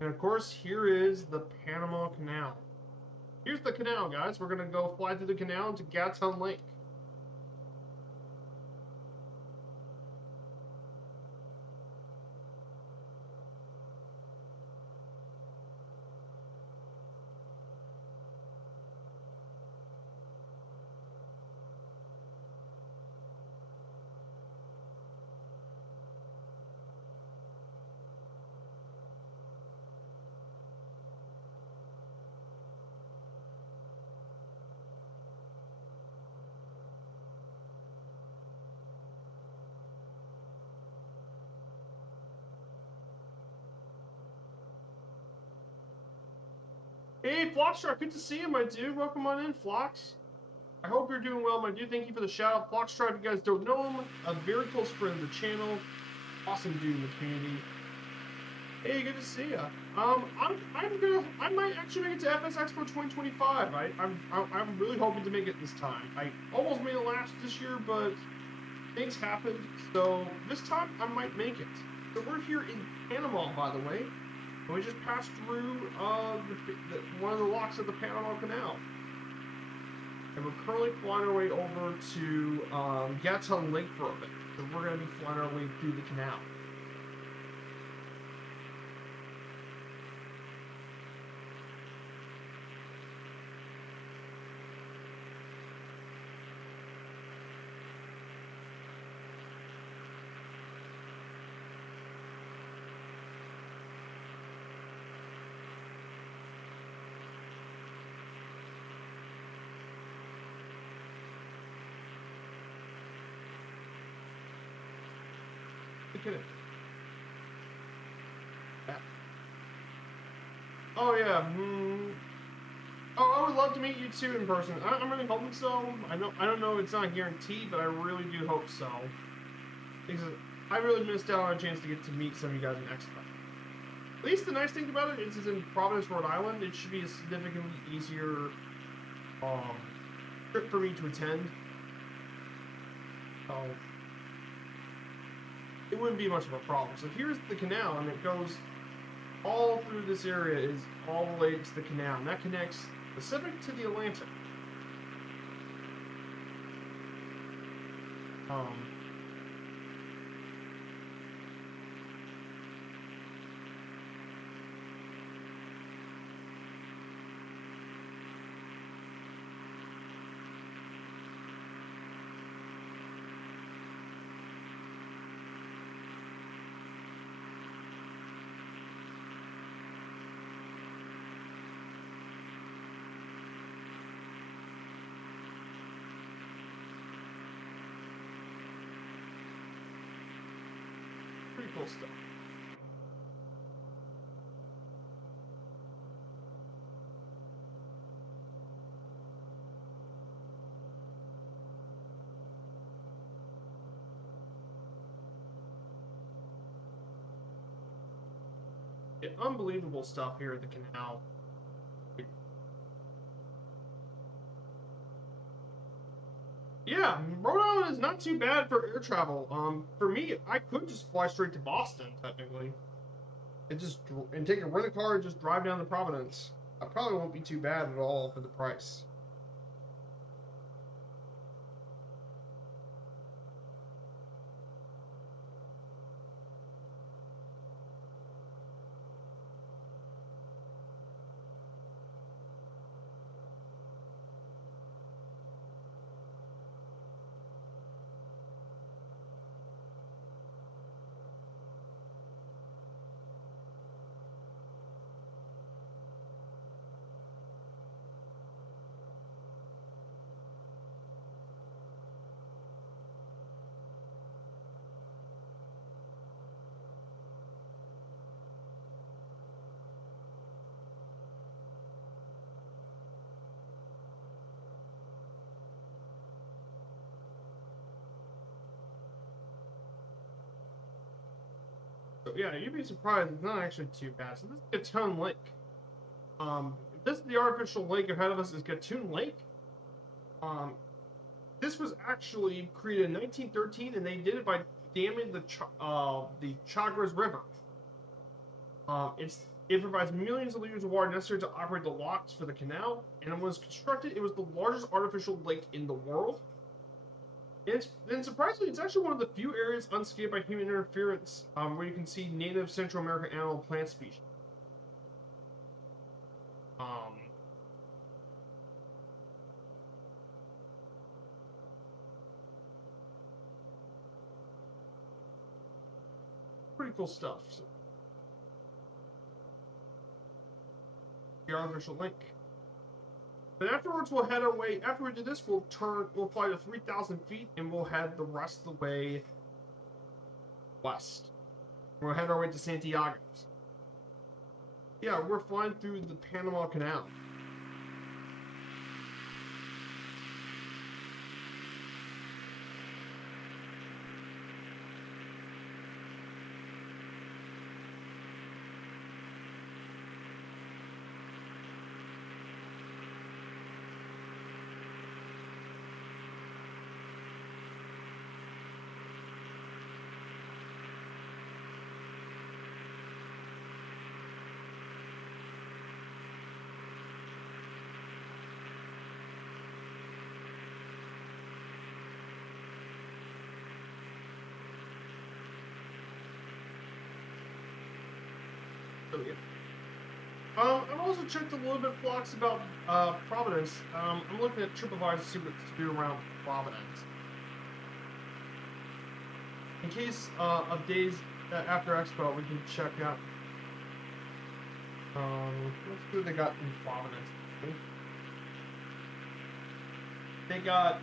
And of course, here is the Panama Canal. Here's the canal, guys. We're gonna go fly through the canal to Gatun Lake. Hey, Flockstrike, good to see you, my dude. Welcome on in, Flocks. I hope you're doing well, my dude. Thank you for the shout out. Flockstrike, if you guys don't know him, a very close friend of the channel. Awesome dude in the community. Hey, good to see ya. I might actually make it to FS Expo 2025. I'm really hoping to make it this time. I almost made it last this year, but things happened. So this time I might make it. So we're here in Panama, by the way. And we just passed through one of the locks of the Panama Canal. And we're currently flying our way over to Gatun Lake for a bit. So we're going to be flying our way through the canal. Look at it. Oh yeah. Oh, I would love to meet you too in person. I'm really hoping so. I don't know if it's not guaranteed, but I really do hope so. Because I really missed out on a chance to get to meet some of you guys in Expo. At least the nice thing about it is it's in Providence, Rhode Island. It should be a significantly easier trip for me to attend. It wouldn't be much of a problem. So here's the canal, and it goes all through this area, is all the way to the canal, and that connects the Pacific to the Atlantic. Pretty cool stuff. Yeah, unbelievable stuff here at the canal. Yeah, Rhode Island is not too bad for air travel. For me, I could just fly straight to Boston, technically, and take a rent a car and just drive down to Providence. I probably won't be too bad at all for the price. So yeah, you'd be surprised. It's not actually too bad. So this is Gatun Lake. This is the artificial lake ahead of us is Gatun Lake. This was actually created in 1913, and they did it by damming the Chagres River. It's It provides millions of liters of water necessary to operate the locks for the canal, and it was constructed. It was the largest artificial lake in the world. And surprisingly, it's actually one of the few areas unscathed by human interference, where you can see native Central American animal and plant species. Pretty cool stuff. So, the artificial lake. But afterwards, we'll head our way. After we do this, we'll fly to 3,000 feet, and we'll head the rest of the way west. We'll head our way to Santiago. Yeah, we're flying through the Panama Canal. I've also checked a little bit of blogs about Providence. I'm looking at TripAdvisor to see what to do around Providence. In case of days after Expo, we can check out. Let's see what they got in Providence. They got.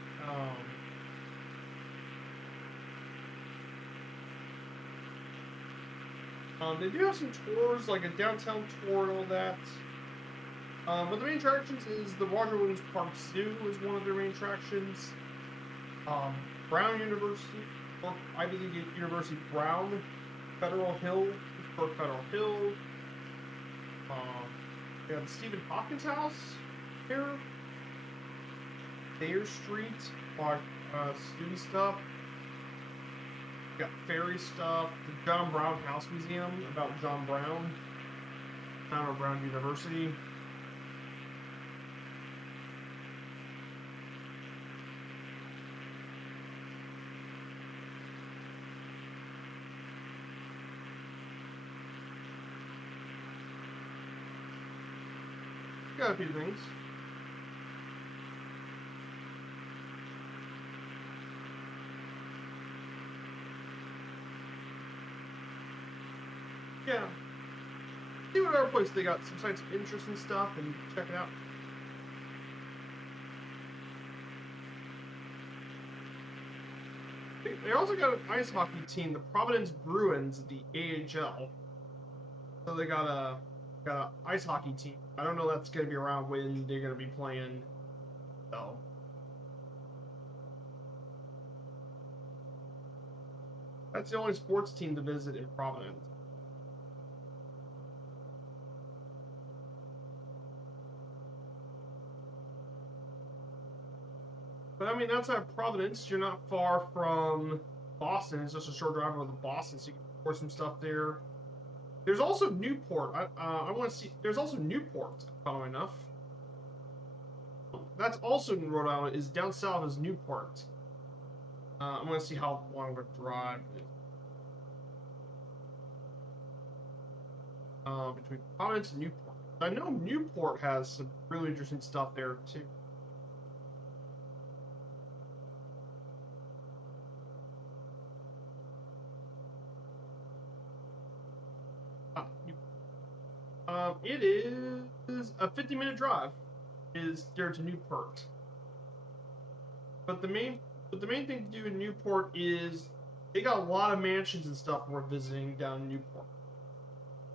They do have some tours, like a downtown tour and all that. But the main attractions is the Roger Williams Park Zoo is one of their main attractions. Brown University, or Ivy League University Brown, Federal Hill, Federal Hill. We have the Stephen Hopkins House here. Thayer Street, student stuff. We got ferry stuff. The John Brown House Museum about John Brown. John Brown University. Got a few things. Yeah. See what other place they got some sites of interest and stuff and check it out. They also got an ice hockey team, the Providence Bruins, the AHL. So they got an ice hockey team. I don't know if that's gonna be around when they're gonna be playing, though. That's the only sports team to visit in Providence. But I mean, outside Providence, you're not far from Boston. It's just a short drive over to Boston, so you can pour some stuff there. There's also Newport. I want to see. There's also Newport, funnily enough. That's also in Rhode Island. Is down south is Newport. I want to see how long of a drive it is. Between Providence and Newport. I know Newport has some really interesting stuff there too. It is a 50-minute drive. Is there to Newport? But the main thing to do in Newport is they got a lot of mansions and stuff we're visiting down in Newport.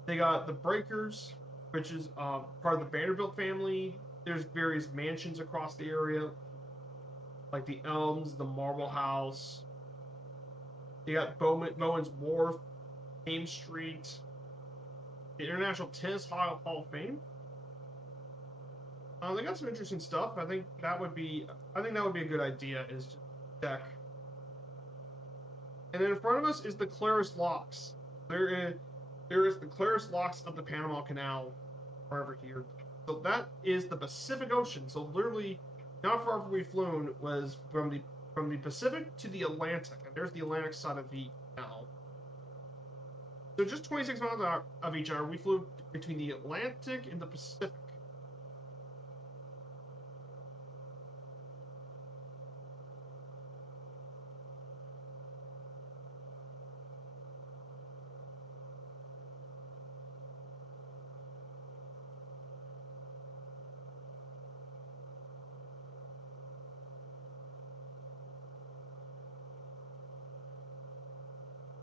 They got the Breakers, which is part of the Vanderbilt family. There's various mansions across the area, like the Elms, the Marble House. They got Bowen's Wharf, Thames Street, the International Tennis Hall of Fame. They got some interesting stuff. I think that would be a good idea. Is to check. And then in front of us is the Claris Locks. there is the clearest locks of the Panama Canal are over here. So that is the Pacific Ocean. So literally, not far from we flown was from the Pacific to the Atlantic, and there's the Atlantic side of the canal. So just 26 miles out of each other, we flew between the Atlantic and the Pacific.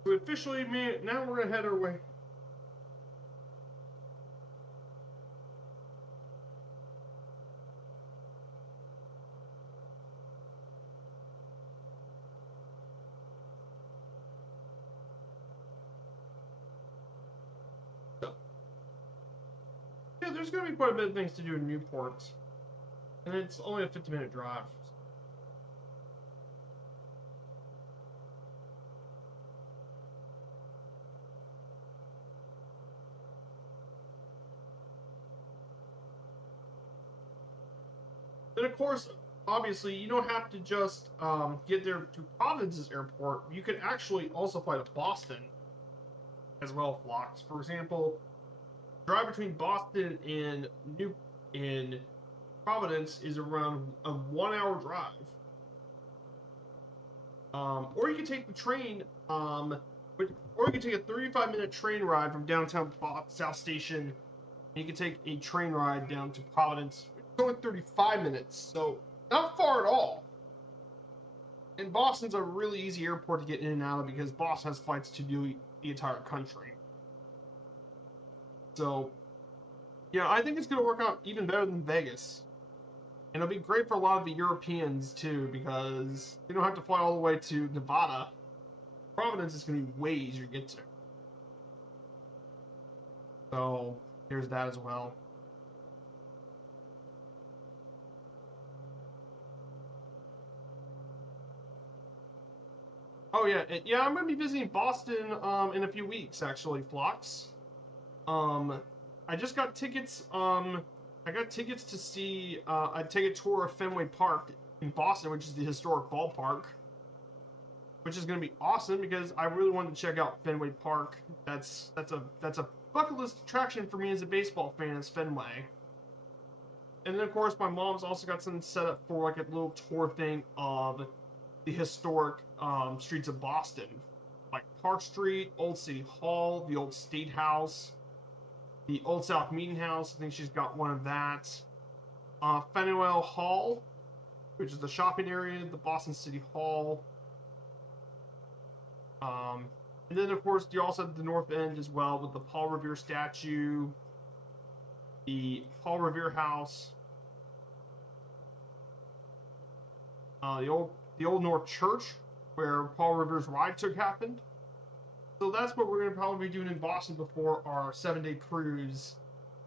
So officially, now we're gonna head our way. So, yeah, there's gonna be quite a bit of things to do in Newport, and it's only a 50-minute drive. And of course, obviously, you don't have to just get there to Providence's airport. You could actually also fly to Boston as well, flocks. For example, drive between Boston and in Providence is around a 1 hour drive. Or you can take the train, or you can take a 35-minute train ride from downtown South Station. And you can take a train ride down to Providence. It's only 35 minutes, so not far at all. And Boston's a really easy airport to get in and out of because Boston has flights to do the entire country. So, yeah, I think it's going to work out even better than Vegas. And it'll be great for a lot of the Europeans, too, because they don't have to fly all the way to Nevada. Providence is going to be way easier to get to. So, there's that as well. Oh, yeah. Yeah, I'm going to be visiting Boston in a few weeks, actually, flocks. I just got tickets. I got tickets to see. I'd take a tour of Fenway Park in Boston, which is the historic ballpark, which is going to be awesome because I really wanted to check out Fenway Park. That's a bucket list attraction for me as a baseball fan. Is Fenway. And then of course my mom's also got something set up for like a little tour thing of the historic streets of Boston, like Park Street, Old City Hall, the Old State House, the Old South Meeting House. I think she's got one of that. Faneuil Hall, which is the shopping area, the Boston City Hall. And then, of course, you also have the North End as well with the Paul Revere statue, the Paul Revere House, the old North Church where Paul Revere's ride took happened. So that's what we're going to probably be doing in Boston before our 7-day cruise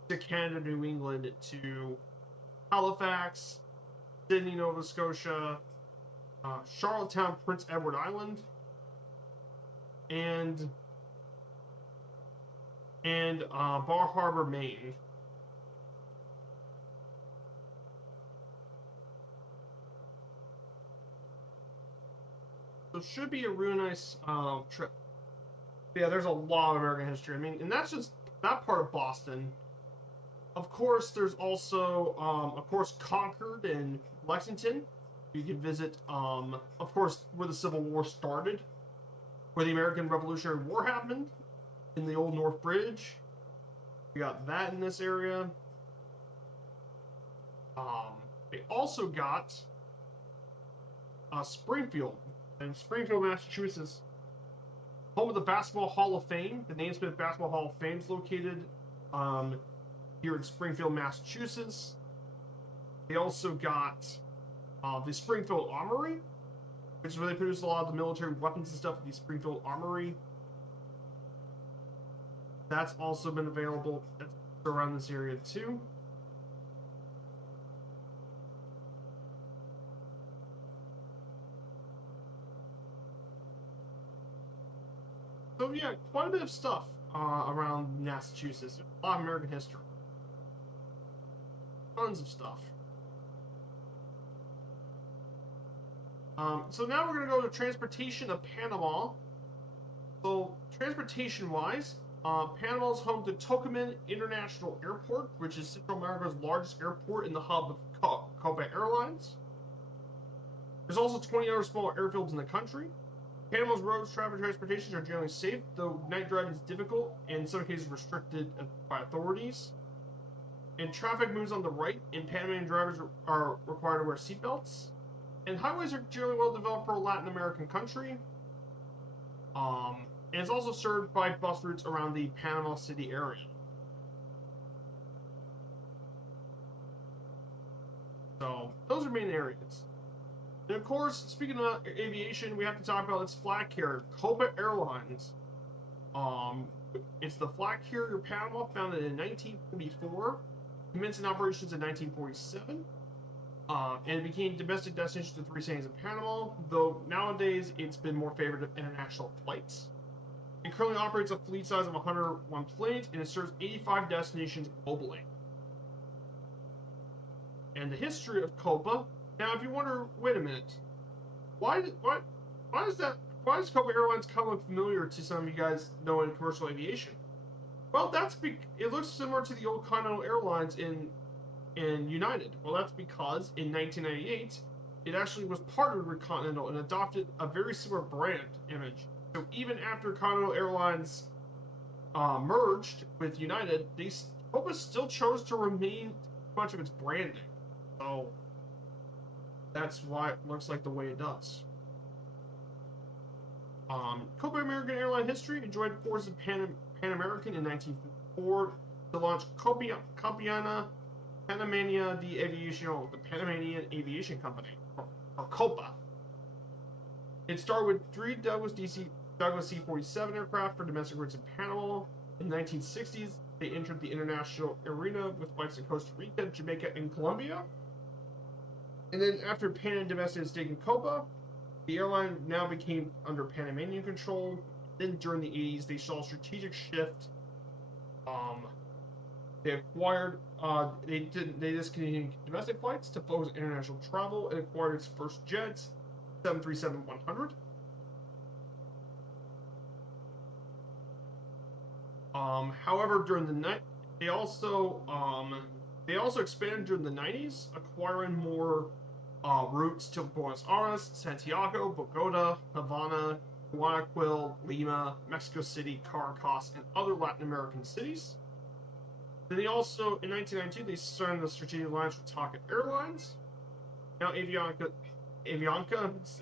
to Canada, New England, to Halifax, Sydney, Nova Scotia, Charlottetown, Prince Edward Island, and Bar Harbor, Maine. So it should be a really nice trip. But yeah, there's a lot of American history. I mean, and that's just that part of Boston. Of course, there's also, of course, Concord and Lexington. You can visit, of course, where the Civil War started, where the American Revolutionary War happened, in the Old North Bridge. We got that in this area. They also got Springfield, and Springfield, Massachusetts, home of the Basketball Hall of Fame. The Naismith Basketball Hall of Fame is located here in Springfield, Massachusetts. They also got the Springfield Armory, which is where they produce a lot of the military weapons and stuff at the Springfield Armory. That's also been available around this area too. So yeah, quite a bit of stuff. around Massachusetts. A lot of American history. Tons of stuff. So now we're going to go to transportation of Panama. So transportation-wise, Panama is home to Tocumen International Airport, which is Central America's largest airport in the hub of Copa Airlines. There's also 20 other small airfields in the country. Panama's roads, traffic, transportation are generally safe, though night driving is difficult and in some cases restricted by authorities. And traffic moves on the right, and Panamanian drivers are required to wear seatbelts. And highways are generally well developed for a Latin American country. And it's also served by bus routes around the Panama City area. So those are main areas. And of course, speaking of aviation, we have to talk about its flag carrier, Copa Airlines. It's the flag carrier Panama, founded in 1944, commenced in operations in 1947. And it became domestic destination to 3 cities in Panama, though nowadays it's been more favored of international flights. It currently operates a fleet size of 101 planes, and it serves 85 destinations globally. And the history of Copa. Now, if you wonder, wait a minute, why does Copa Airlines kind of look familiar to some of you guys know in commercial aviation? Well, it looks similar to the old Continental Airlines in United. Well, that's because in 1998, it actually was partnered with Continental and adopted a very similar brand image. So even after Continental Airlines merged with United, Copa still chose to remain much of its branding. So that's why it looks like the way it does. Copa American airline history enjoyed forces of Pan American in 1944 to launch Copiana Panamania de Aviación, the Panamanian Aviation Company, or Copa. It started with 3 Douglas C-47 aircraft for domestic routes in Panama. In the 1960s, they entered the international arena with flights to Costa Rica, Jamaica, and Colombia. And then after Pan invested in stake in Copa, the airline now became under Panamanian control. Then during the 80s, they saw a strategic shift. They acquired, they discontinued domestic flights to focus on international travel and acquired its first jets, 737-100. However, during the night, they also expanded during the 90s, acquiring more routes to Buenos Aires, Santiago, Bogota, Havana, Guayaquil, Lima, Mexico City, Caracas, and other Latin American cities. Then they also, in 1992, they signed the strategic alliance with Taka Airlines. Now Avianca,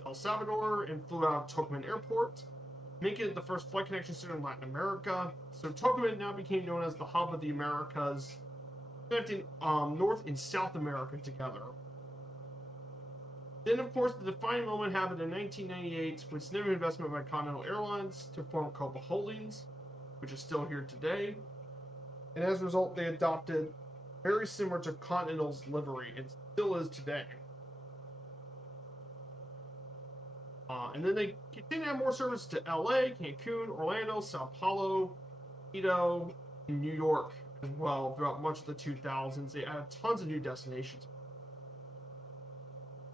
El Salvador, and flew out of Tocumen Airport, making it the first flight connection center in Latin America. So Tocumen now became known as the hub of the Americas, connecting North and South America together. Then, of course, the defining moment happened in 1998 with significant investment by Continental Airlines to form Copa Holdings, which is still here today. And as a result, they adopted very similar to Continental's livery, and still is today. And then they continue to have more service to LA, Cancun, Orlando, Sao Paulo, Quito, and New York as well throughout much of the 2000s. They added tons of new destinations.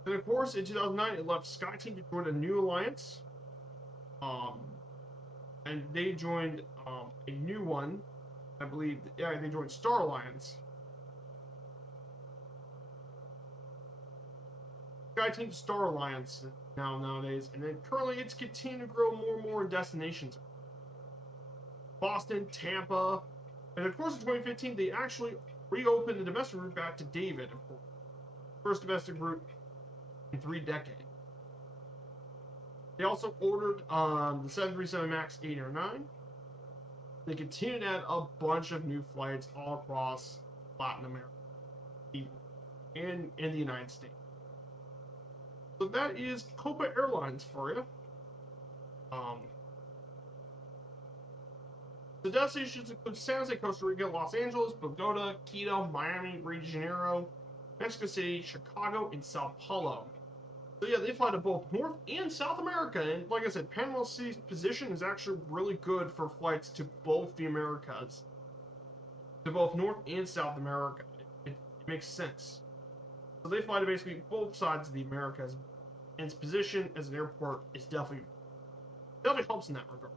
And of course, in 2009, it left SkyTeam to join a new alliance. And they joined a new one. I believe, yeah, they joined Star Alliance. SkyTeam Star Alliance nowadays, and then currently it's continuing to grow more and more in destinations. Boston, Tampa, and of course in 2015 they actually reopened the domestic route back to David, of course. First domestic route in 3 decades. They also ordered the 737 MAX 8 or 9. They continue to add a bunch of new flights all across Latin America and in the United States. So that is Copa Airlines for you. The destinations include San Jose, Costa Rica, Los Angeles, Bogota, Quito, Miami, Rio de Janeiro, Mexico City, Chicago, and Sao Paulo. So yeah, they fly to both North and South America, and like I said, Panama City's position is actually really good for flights to both the Americas, to both North and South America. It makes sense. So they fly to basically both sides of the Americas, and its position as an airport is definitely helps in that regard.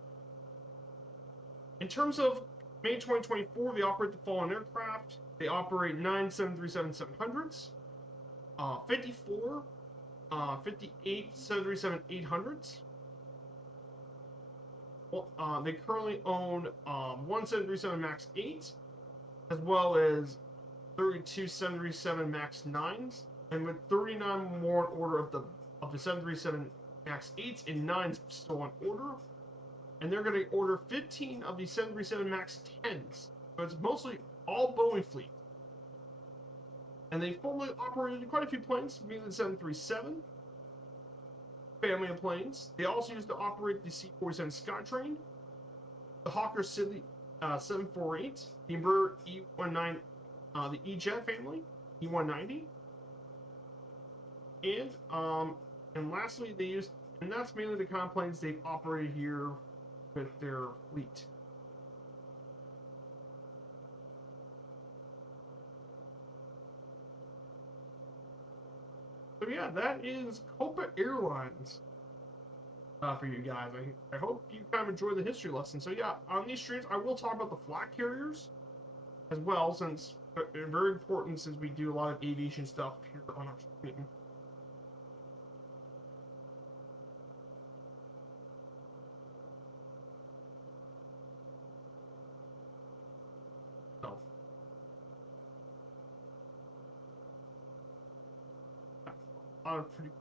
In terms of May 2024, they operate the following aircraft. They operate 9 737-700s, 54, 58 737-800s. Well, they currently own one 737 MAX 8, as well as 32 737 MAX 9s, and with 39 more in order of the 737 MAX 8s and 9s still on order. And they're going to order 15 of the 737 MAX 10s. So it's mostly all Boeing fleet. And they formerly operated quite a few planes, mainly the 737 family of planes. They also used to operate the C-47 Skytrain, the Hawker Siddeley 748, the Embraer E19, the E-Jet family, E190, and lastly they used, and that's mainly the kind of planes they've operated here with their fleet. So yeah, that is Copa Airlines for you guys. I hope you kind of enjoy the history lesson. So yeah, on these streams I will talk about the flag carriers as well, since they're very important since we do a lot of aviation stuff here on our stream. So, a lot of pretty.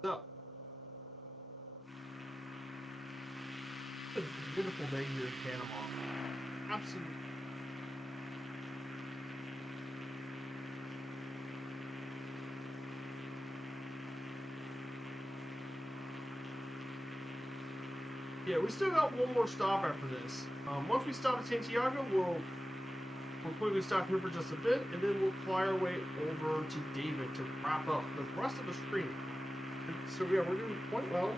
So, it's a beautiful day here in Panama. Absolutely. Yeah, we still got one more stop after this. Once we stop at Santiago, we'll quickly stop here for just a bit, and then we'll fly our way over to David to wrap up the rest of the stream. So yeah, we're doing quite well.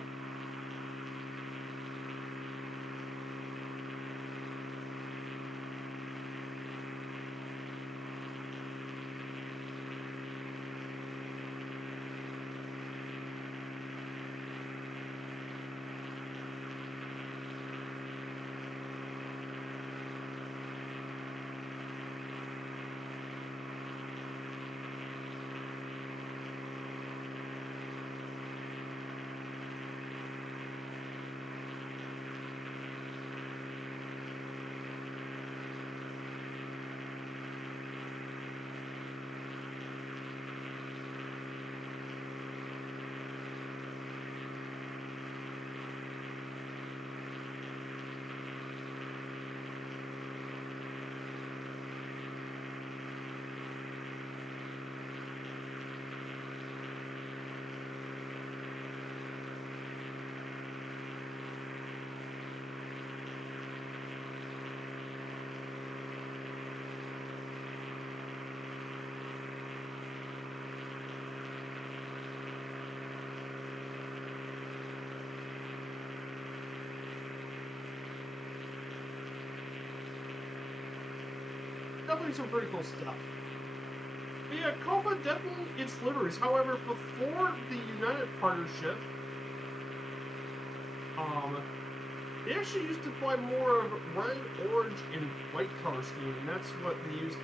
Definitely some pretty cool stuff. But yeah, Copa definitely its liveries. However, before the United Partnership, they actually used to fly more of red, orange, and white color scheme, and that's what they used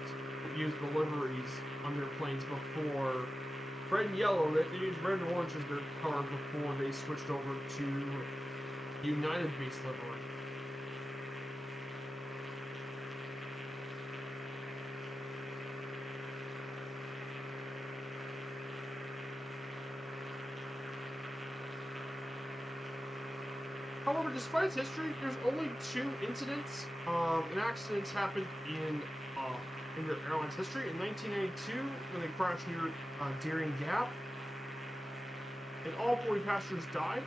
use the liveries on their planes before. Red and yellow, they used red and orange as their color before they switched over to United base livery. However, despite its history, there's only 2 incidents and accidents happened in their airline's history. In 1992, when they crashed near Darien Gap, and all 40 passengers died.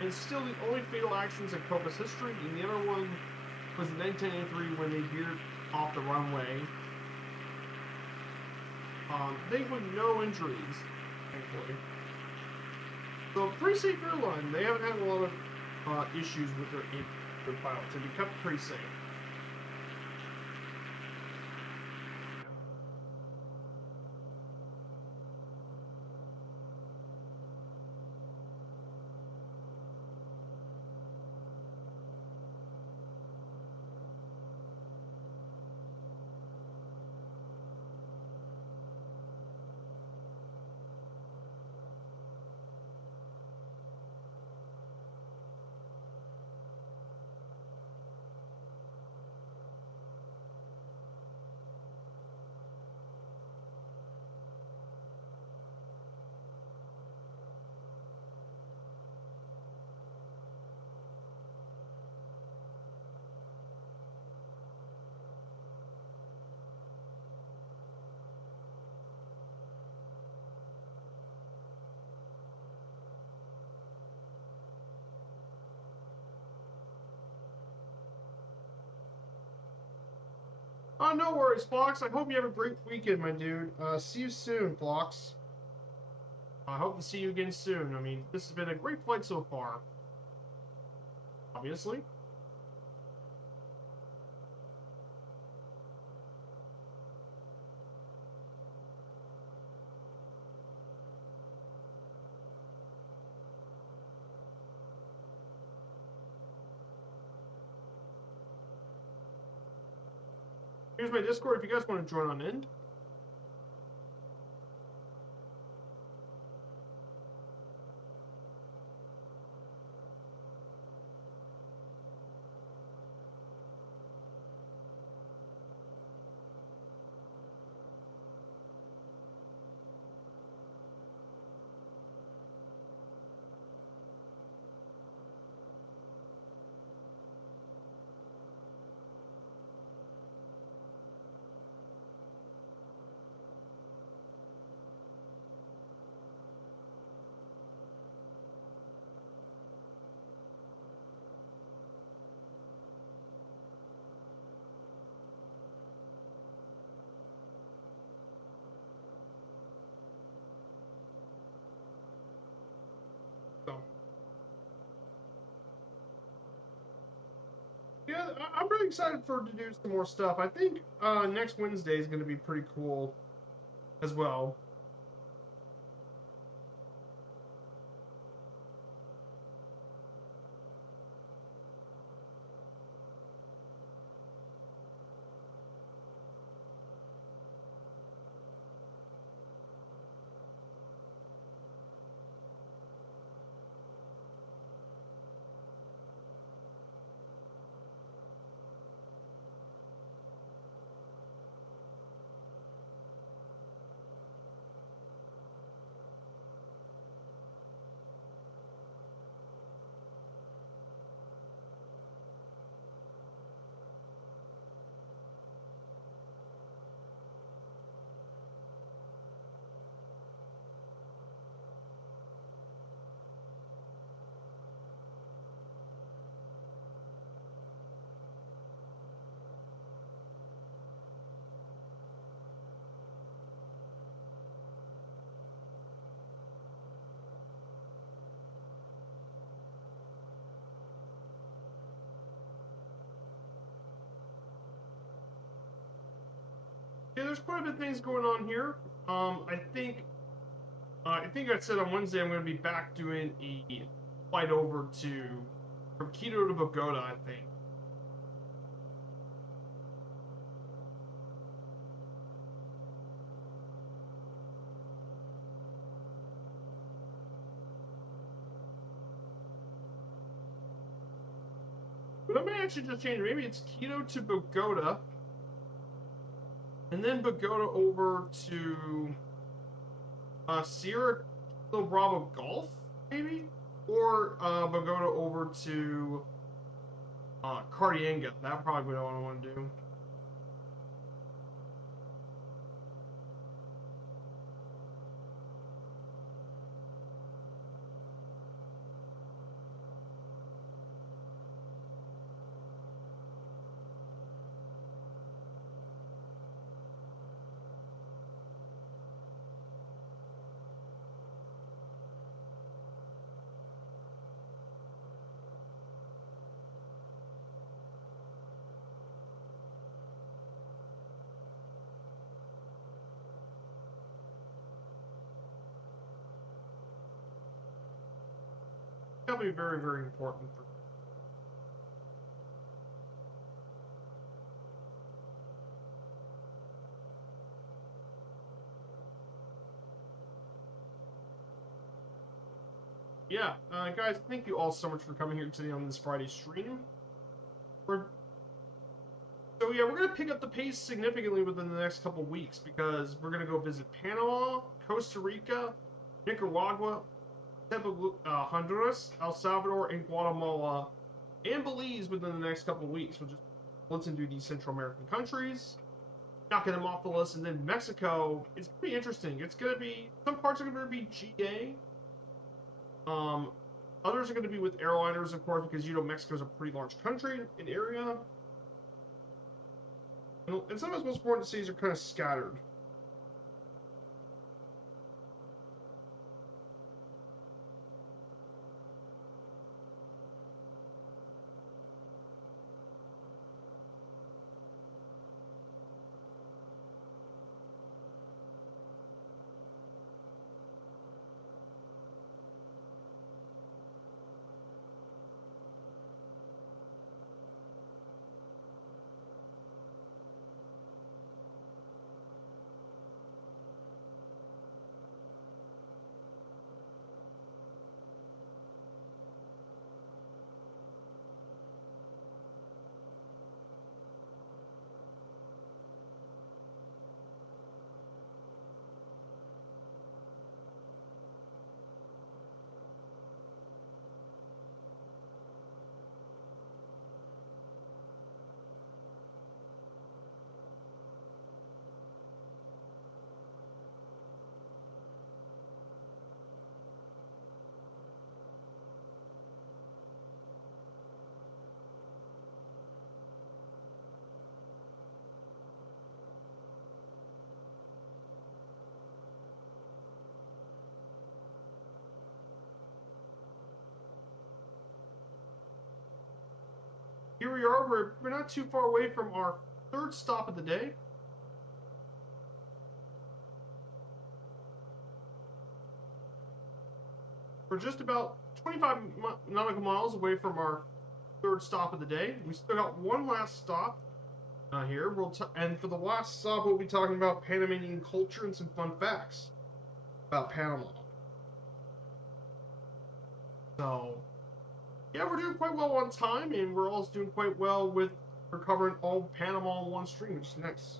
And still the only fatal accidents in Copa's history, and the other one was in 1993 when they veered off the runway. They with no injuries, thankfully. So, pretty safe airline. They haven't had a lot of issues with their pilots. They've been kept pretty safe. Oh, no worries, Fox. I hope you have a great weekend, my dude. See you soon, Fox. I hope to see you again soon. I mean, this has been a great flight so far. Obviously. Here's my Discord if you guys want to join on in. So, yeah, I'm really excited to do some more stuff. I think next Wednesday is going to be pretty cool as well. Yeah, there's quite a bit of things going on here. I think I said on Wednesday I'm going to be back doing a flight over to from Quito to Bogota. I think. But I may actually just change it. Maybe it's Quito to Bogota, and then Bogota over to Sierra Kilo Bravo Golf, maybe? Or Bogota over to Cardienga. That probably what I want to do. That'll be very, very important for. Yeah, guys, thank you all so much for coming here today on this Friday stream. We're So yeah, we're gonna pick up the pace significantly within the next couple weeks because we're gonna go visit Panama, Costa Rica, Nicaragua, Honduras, El Salvador, and Guatemala, and Belize within the next couple weeks. We'll just let's do these Central American countries, knocking them off the list, and then Mexico. It's pretty interesting. It's gonna be some parts are gonna be GA. Others are gonna be with airliners, of course, because Mexico is a pretty large country in area. And some of its most important cities are kind of scattered. Here we are. We're not too far away from our third stop of the day. We're just about 25 nautical miles away from our third stop of the day. We still got one last stop here. And for the last stop, we'll be talking about Panamanian culture and some fun facts about Panama. So, yeah, we're doing quite well on time, and we're also doing quite well with recovering all of Panama on one stream, which is nice.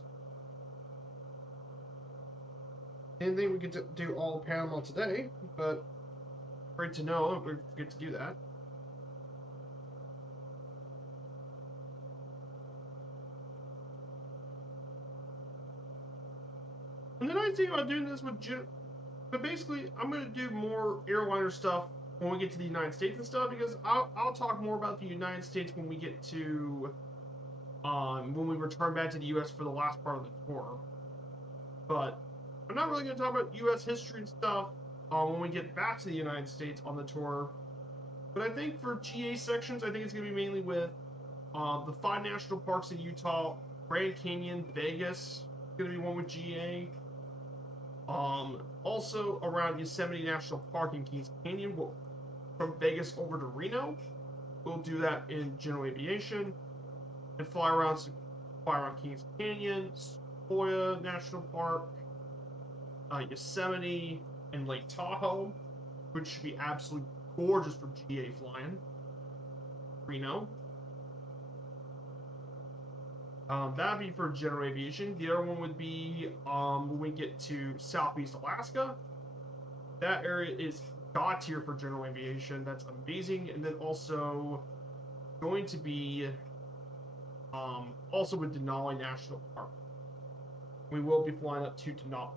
Didn't think we could do all of Panama today, but great to know that we get to do that. And the nice thing about doing this but basically, I'm going to do more airliner stuff when we get to the United States and stuff, because I'll talk more about the United States when we get to when we return back to the U.S. for the last part of the tour. But I'm not really going to talk about U.S. history and stuff when we get back to the United States on the tour. But I think for GA sections, I think it's going to be mainly with the 5 national parks in Utah, Grand Canyon, Vegas. Going to be one with GA. Also around Yosemite National Park in Kings Canyon, from Vegas over to Reno. We'll do that in general aviation and fly around Kings Canyon, Sequoia National Park, Yosemite, and Lake Tahoe, which should be absolutely gorgeous for GA flying. Reno. That'd be for general aviation. The other one would be when we get to Southeast Alaska. That area is God tier for general aviation. That's amazing. And then also going to be also with Denali National Park. We will be flying up to Denali.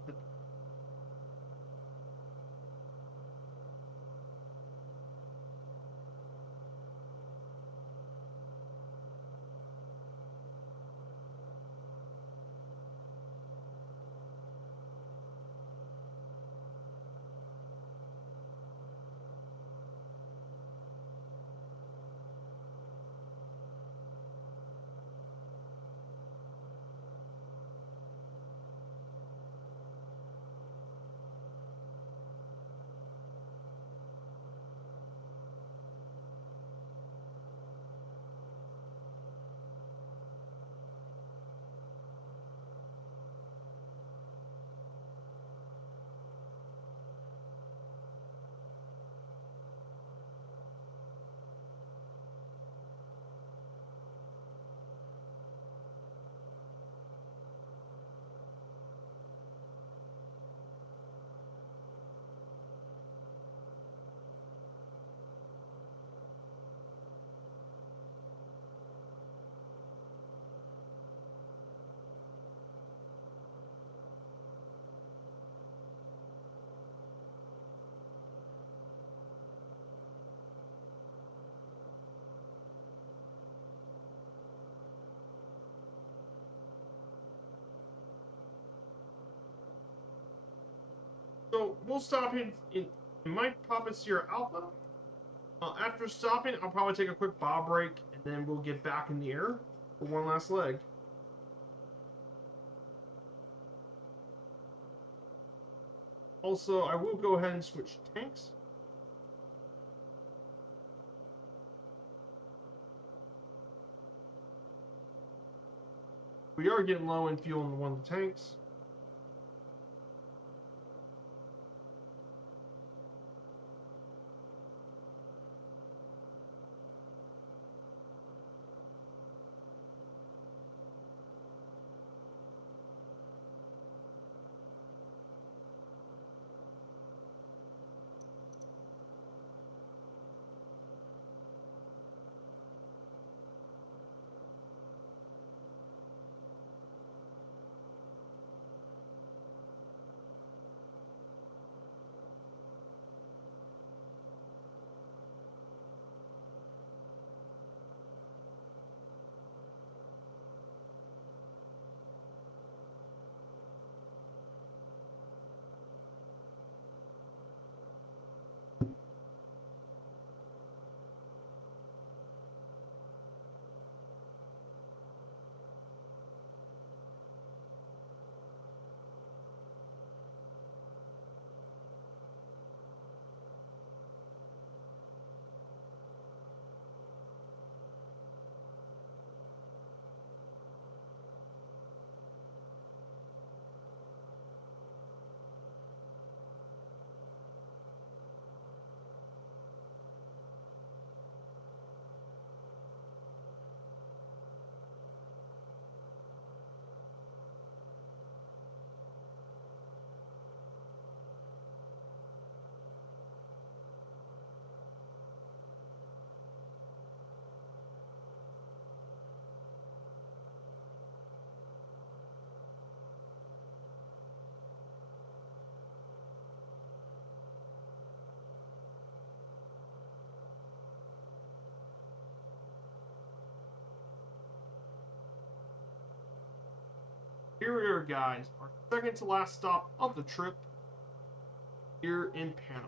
So we'll stop in my Papa Sierra Alpha. After stopping, I'll probably take a quick bow break, and then we'll get back in the air for one last leg. Also, I will go ahead and switch tanks. We are getting low in fuel in one of the tanks. Here we are, guys. Our second to last stop of the trip here in Panama.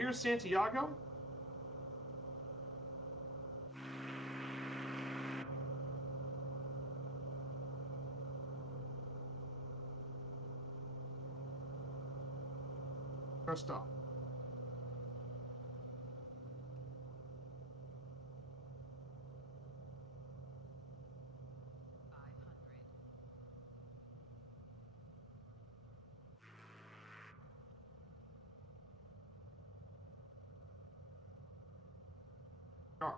Here's Santiago. Press stop. Start.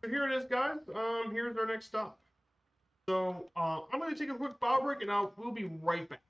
So here it is, guys. Here's our next stop. So I'm going to take a quick bow break, and we'll be right back.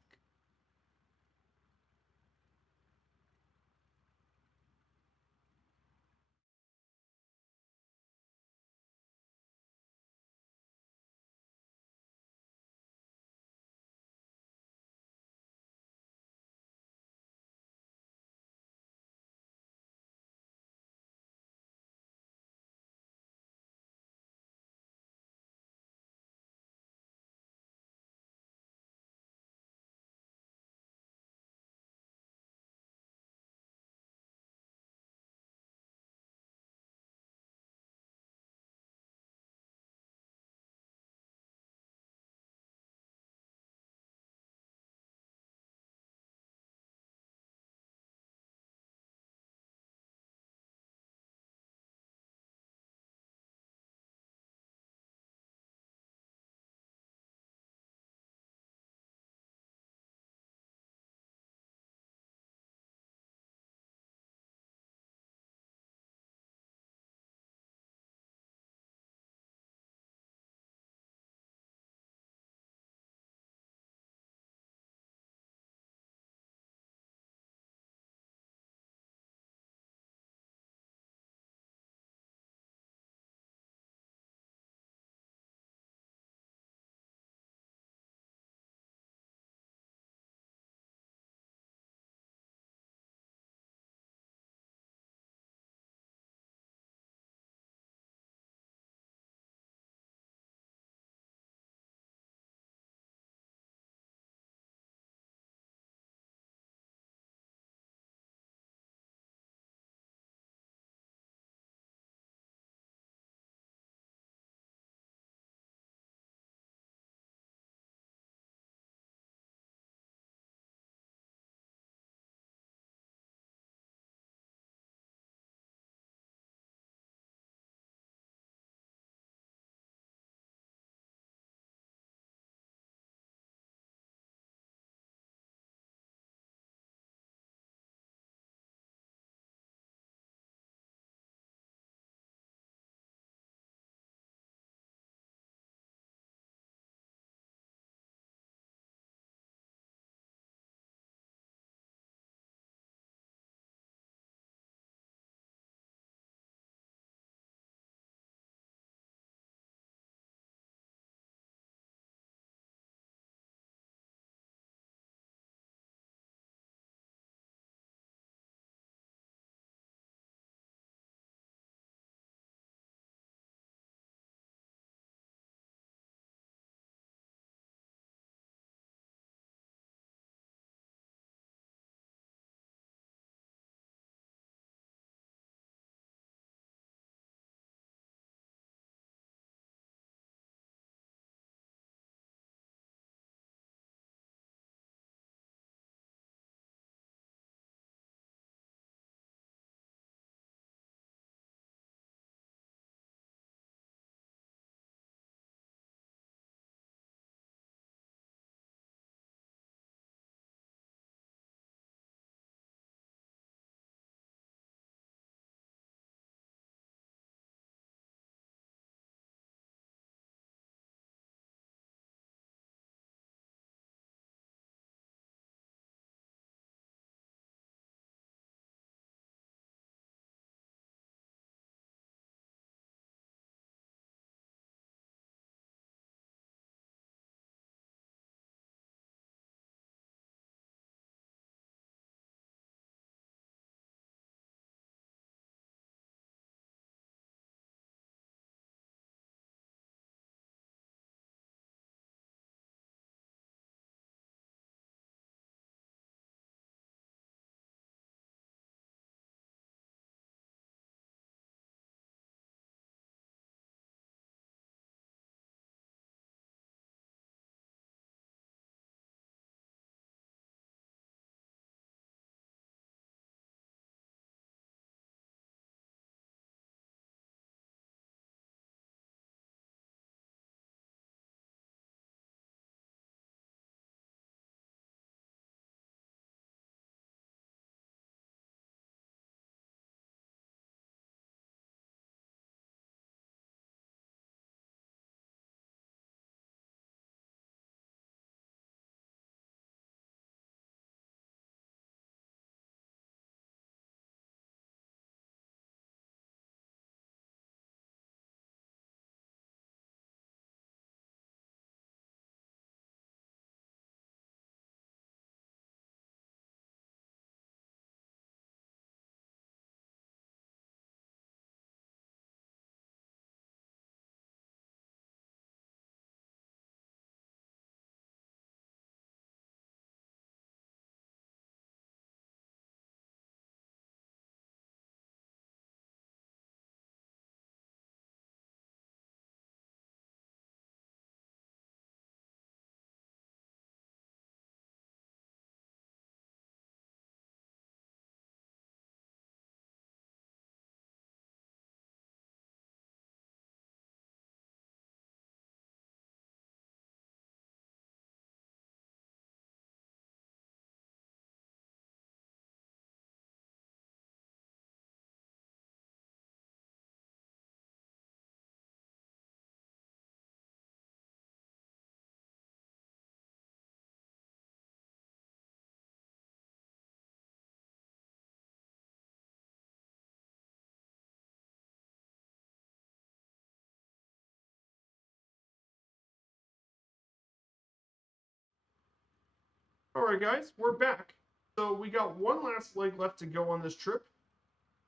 Alright guys, we're back. So we got one last leg left to go on this trip,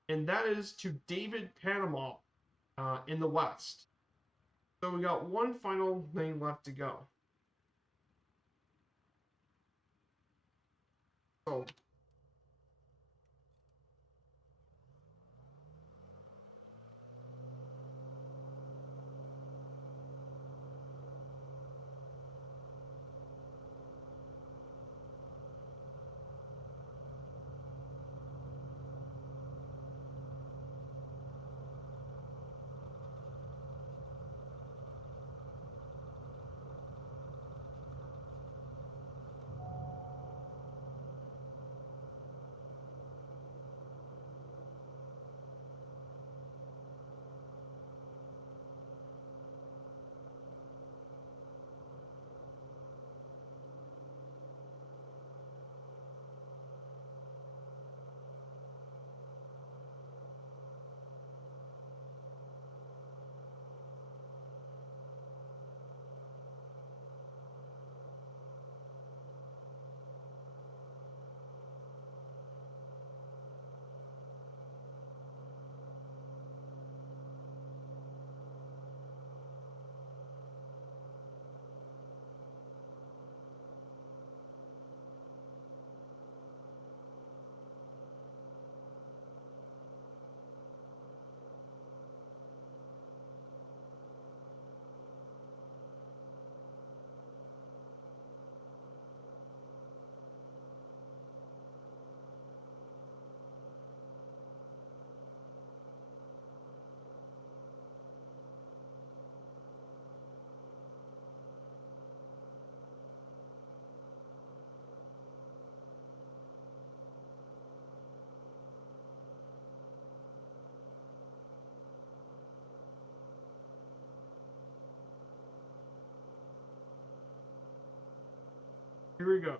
and that is to David, Panama, in the west. So we got one final thing left to go. So here we go.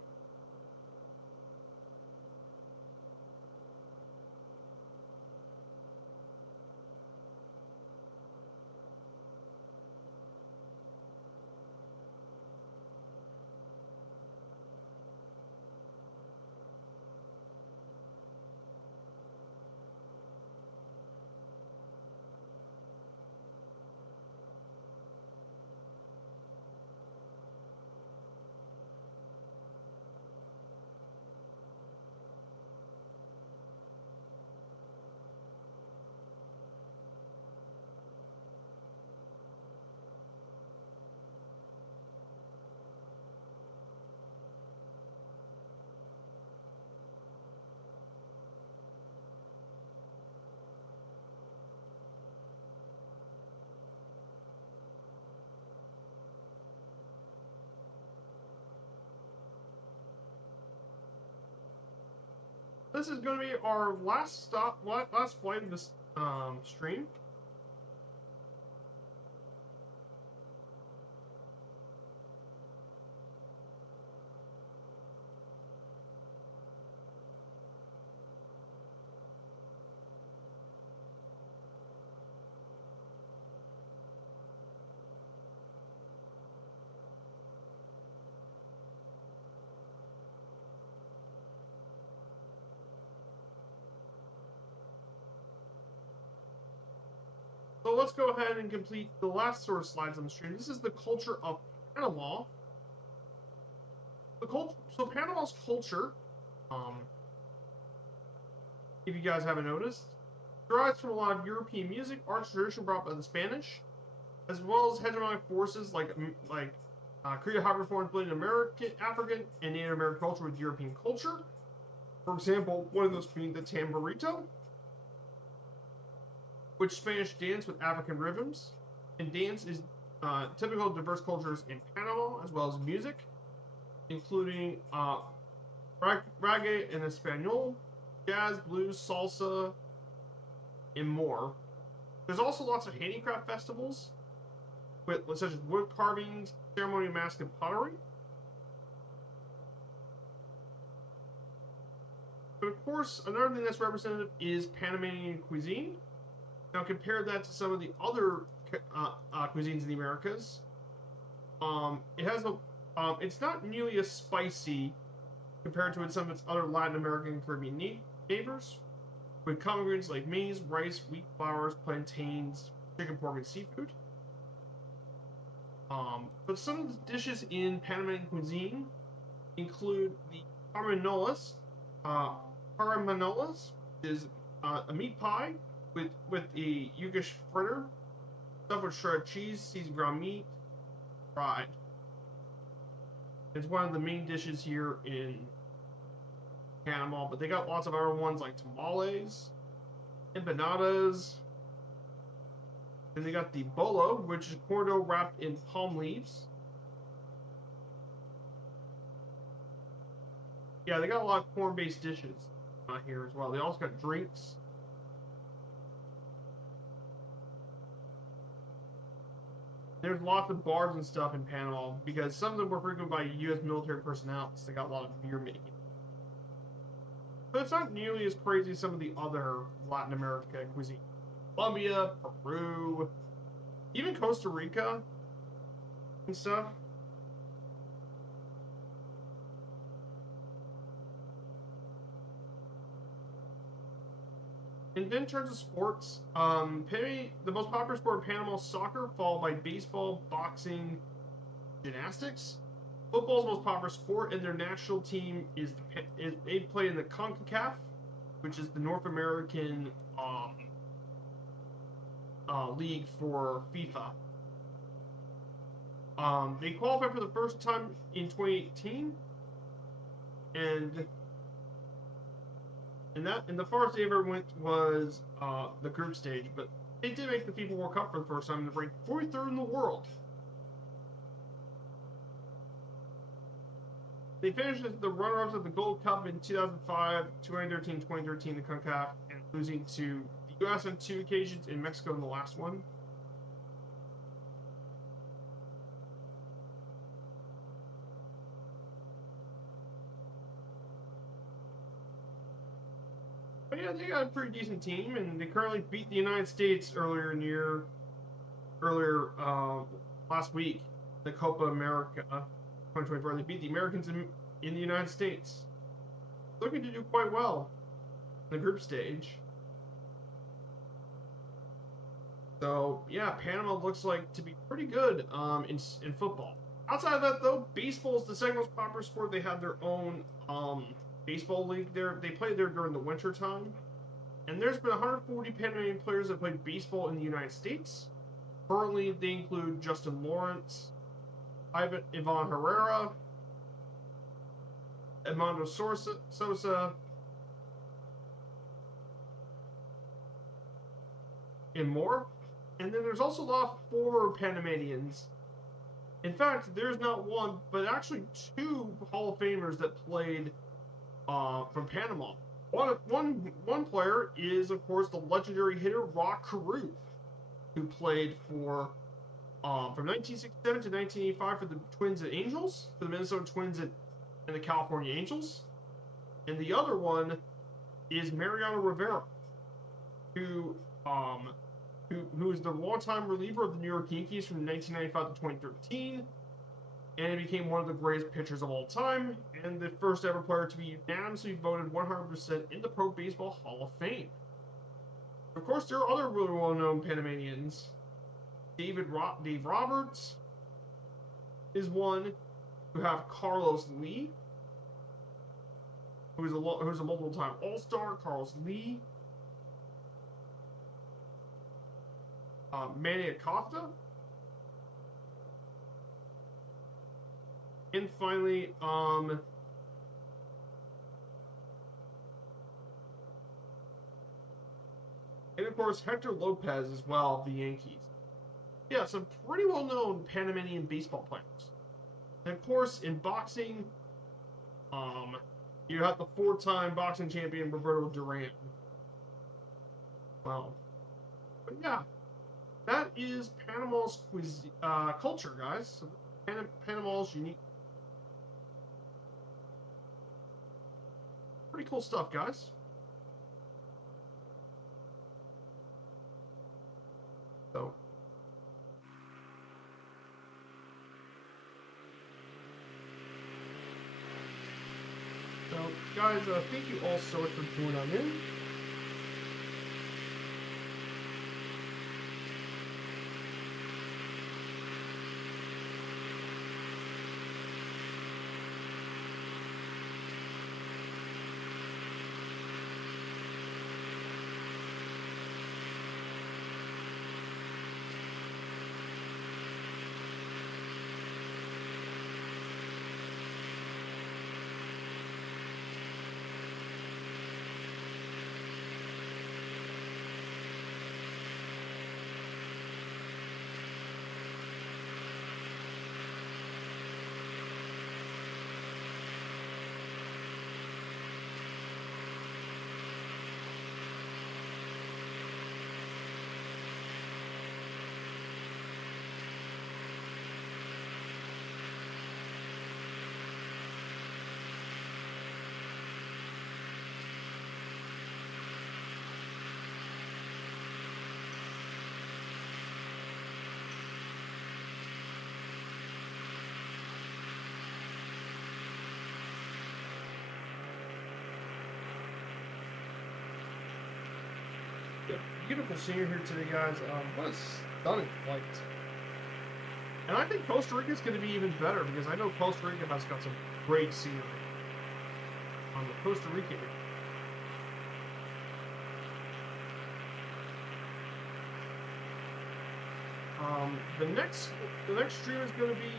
This is going to be our last stop, last flight of this stream. So let's go ahead and complete the last sort of slides on the stream. This is the culture of Panama. So Panama's culture, if you guys haven't noticed, derives from a lot of European music, arts, tradition brought by the Spanish, as well as hegemonic forces like Korea hybrid blending American, African, and Native American culture with European culture. For example, one of those being the tamborito, which Spanish dance with African rhythms, and dance is typical of diverse cultures in Panama, as well as music, including reggae and Espanol, jazz, blues, salsa, and more. There's also lots of handicraft festivals, such as wood carvings, ceremonial mask, and pottery. But of course, another thing that's representative is Panamanian cuisine. Now compare that to some of the other cuisines in the Americas. It has it's not nearly as spicy compared to some of its other Latin American and Caribbean neighbors, with common ingredients like maize, rice, wheat flours, plantains, chicken, pork, and seafood. But some of the dishes in Panamanian cuisine include the caramanolas, uh, which is a meat pie with a Yugish fritter, stuffed with shredded cheese, seasoned ground meat, fried. It's one of the main dishes here in Panama, but they got lots of other ones like tamales, empanadas, and they got the bolo, which is corn dough wrapped in palm leaves. Yeah, they got a lot of corn-based dishes here as well. They also got drinks. There's lots of bars and stuff in Panama because some of them were frequented by U.S. military personnel, so they got a lot of beer making. But it's not nearly as crazy as some of the other Latin America cuisine. Colombia, Peru, even Costa Rica and stuff. And then in terms of sports, the most popular sport in Panama is soccer, followed by baseball, boxing, gymnastics. Football is the most popular sport, and their national team they play in the CONCACAF, which is the North American league for FIFA. They qualified for the first time in 2018, and the farthest they ever went was the group stage, but they did make the FIFA World Cup for the first time. They're ranked 43rd in the world. They finished as the runner-ups of the Gold Cup in 2005, 2013, the CONCACAF, and losing to the U.S. on 2 occasions and Mexico in the last one. But yeah, they got a pretty decent team, and they currently beat the United States earlier last week, the Copa America 2024. They beat the Americans in the United States. Looking to do quite well in the group stage. So yeah, Panama looks like to be pretty good in football. Outside of that, though, baseball is the second most popular sport. They have their own baseball league there. They play there during the winter time. And there's been 140 Panamanian players that played baseball in the United States. Currently, they include Justin Lawrence, Ivan Herrera, Edmundo Sosa, and more. And then there's also a lot of former Panamanians. In fact, there's not one, but actually 2 Hall of Famers that played from Panama. One player is, of course, the legendary hitter Rock Carew, who played for from 1967 to 1985 for the Twins and Angels, for the Minnesota Twins and the California Angels. And the other one is Mariano Rivera, who is the longtime reliever of the New York Yankees from 1995 to 2013, and he became one of the greatest pitchers of all time, and the first ever player to be unanimously voted 100% in the Pro Baseball Hall of Fame. Of course, there are other really well-known Panamanians. Dave Roberts is one. We have Carlos Lee, who's a multiple-time All-Star. Carlos Lee. Manny Acosta. And finally, and of course, Hector Lopez as well of the Yankees. Yeah, some pretty well-known Panamanian baseball players. And of course, in boxing, you have the 4-time boxing champion Roberto Duran. Wow. But yeah, that is Panama's culture, guys. So Panama's unique. Pretty cool stuff, guys. So. So, guys, thank you all so much for joining on in. Beautiful scenery here today, guys. What a stunning flight. And I think Costa Rica is going to be even better because I know Costa Rica has got some great scenery on the Costa Rica area. The next stream is going to be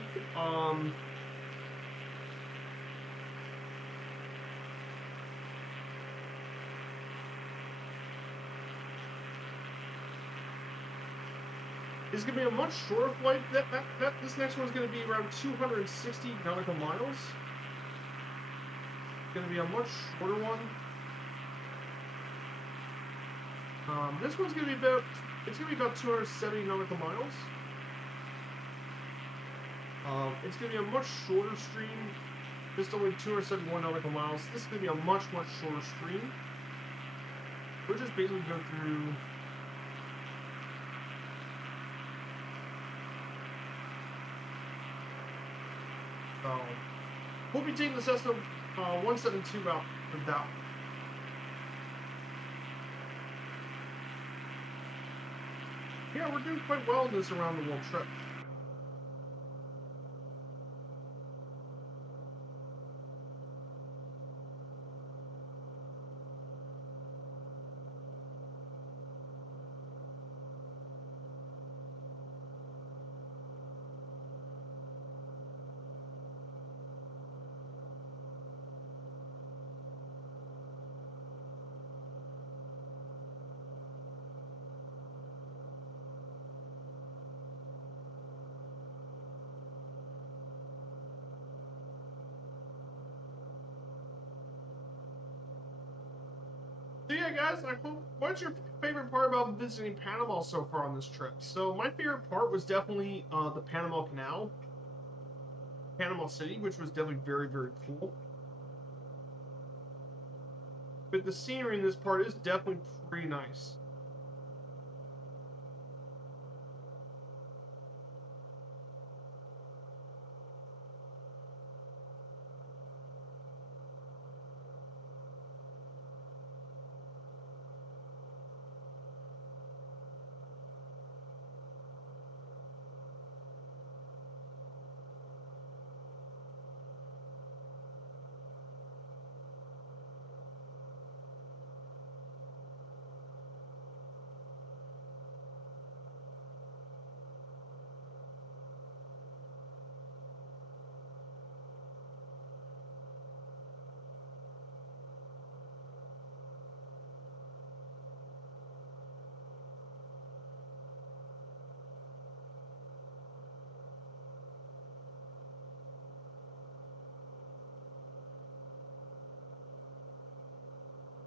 it's going to be a much shorter flight. This next one's going to be around 260 nautical miles. It's going to be a much shorter one. This one's going to be about 270 nautical miles. It's going to be a much shorter stream, just only 271 nautical miles. This is going to be a much shorter stream. We'll just basically go through. We'll be taking the Cessna 172 out for that one. Yeah, we're doing quite well in this around the world trip. So yeah, guys, what's your favorite part about visiting Panama so far on this trip? So my favorite part was definitely the Panama Canal, Panama City, which was definitely very cool. But the scenery in this part is definitely pretty nice.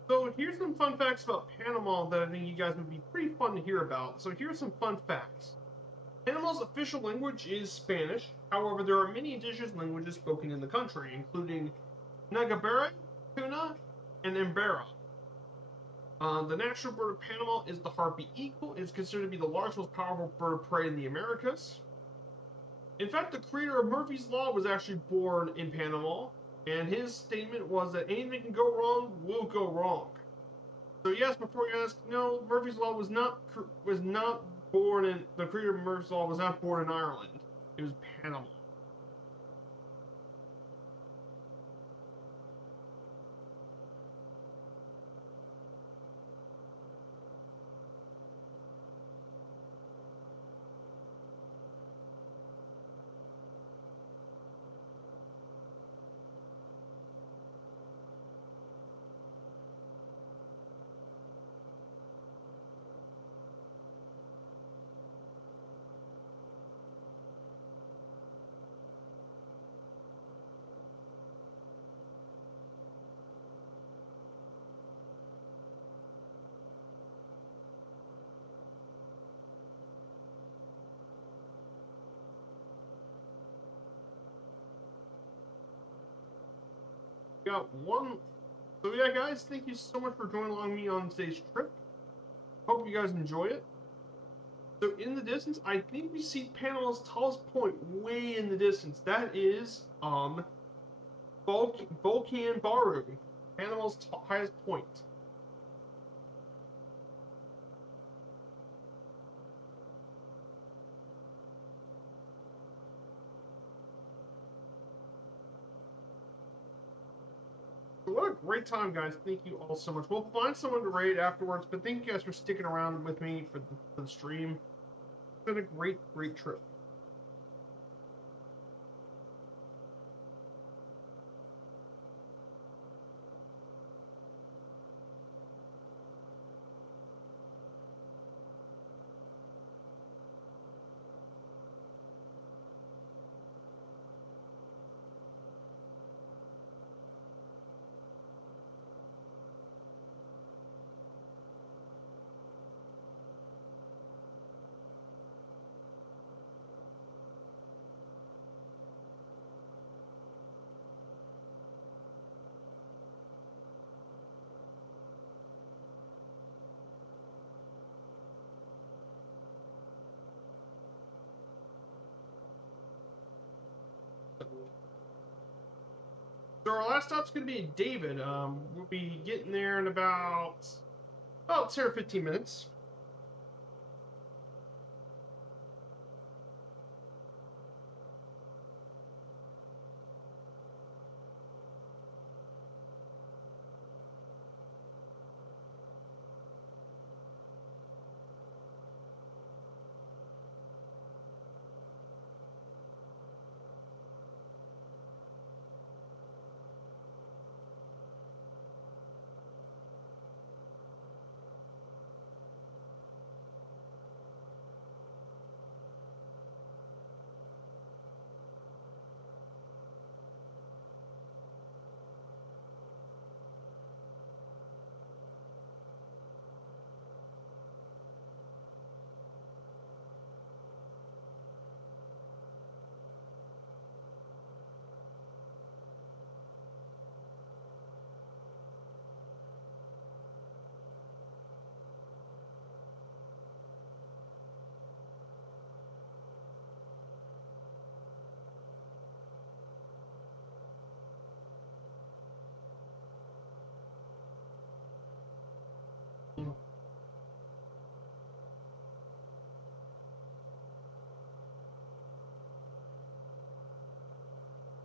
So here's some fun facts about Panama that I think you guys would be pretty fun to hear about. So here's some fun facts. Panama's official language is Spanish. However, there are many indigenous languages spoken in the country, including Nagabera, Tuna, and Embera. The national bird of Panama is the harpy eagle. It is considered to be the largest, most powerful bird of prey in the Americas. In fact, the creator of Murphy's Law was actually born in Panama. And his statement was that anything can go wrong will go wrong. So yes, before you ask, no, Murphy's Law was not born in the creator of Murphy's Law was not born in Ireland. It was Panama. We got one. So yeah, guys, thank you so much for joining along with me on today's trip. Hope you guys enjoy it. So in the distance, I think we see Panama's tallest point way in the distance. That is Volcan Baru, Panama's highest point. What a great time, guys. Thank you all so much. We'll find someone to raid afterwards, but thank you guys for sticking around with me for the stream. It's been a great trip. So our last stop's going to be David. We'll be getting there in about 10 or 15 minutes.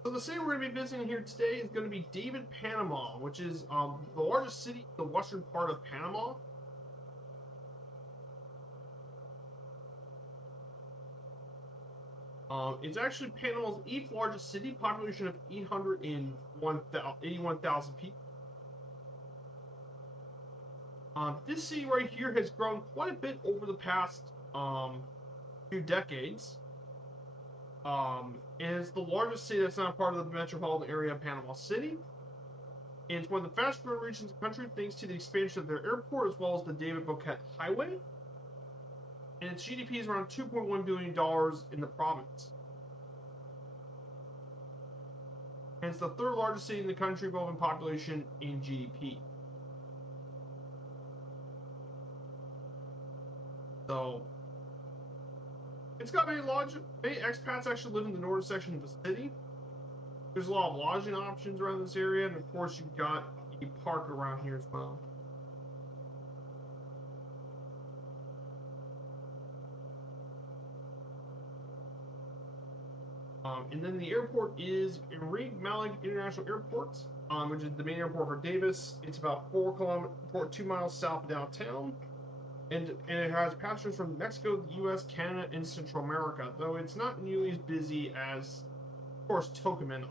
So the city we're going to be visiting here today is going to be David, Panama, which is the largest city in the western part of Panama. It's actually Panama's 8th largest city, population of 81,000 people. This city right here has grown quite a bit over the past few decades. And it's the largest city that's not part of the metropolitan area of Panama City. And it's one of the fastest growing regions of the country thanks to the expansion of their airport as well as the David Boquete Highway. And its GDP is around $2.1 billion in the province. And it's the 3rd largest city in the country, both in population and GDP. So, it's got many expats actually live in the northern section of the city. There's a lot of lodging options around this area, and of course you've got a park around here as well. And then the airport is Enrique Malik International Airport, which is the main airport for Davis. It's about 2 miles south of downtown, and it has passengers from Mexico, the U.S., Canada, and Central America. Though it's not nearly as busy as, of course, Tocumen.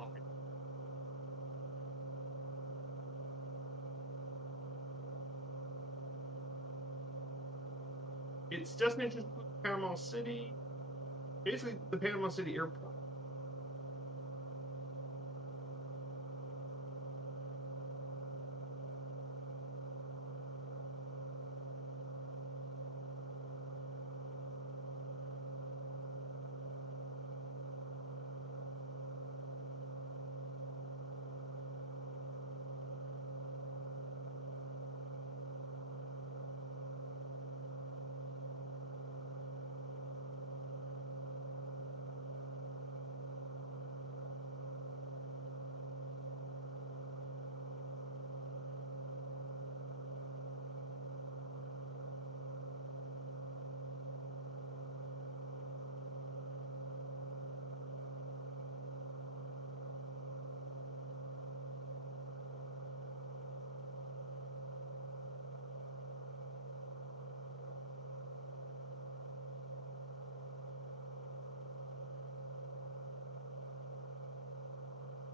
Its destinations include Panama City, basically the Panama City airport.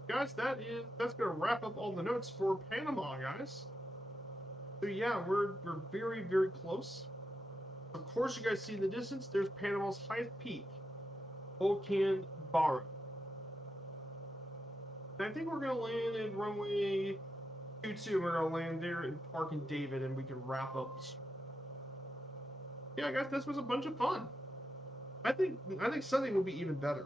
Guys, that's gonna wrap up all the notes for Panama, guys. So yeah, we're very, very close. Of course, you guys see in the distance, there's Panama's highest peak, Volcan Barra. And I think we're gonna land in runway 22. We're gonna land there and park in David, and we can wrap up. Yeah, guys, this was a bunch of fun. I think Sunday will be even better.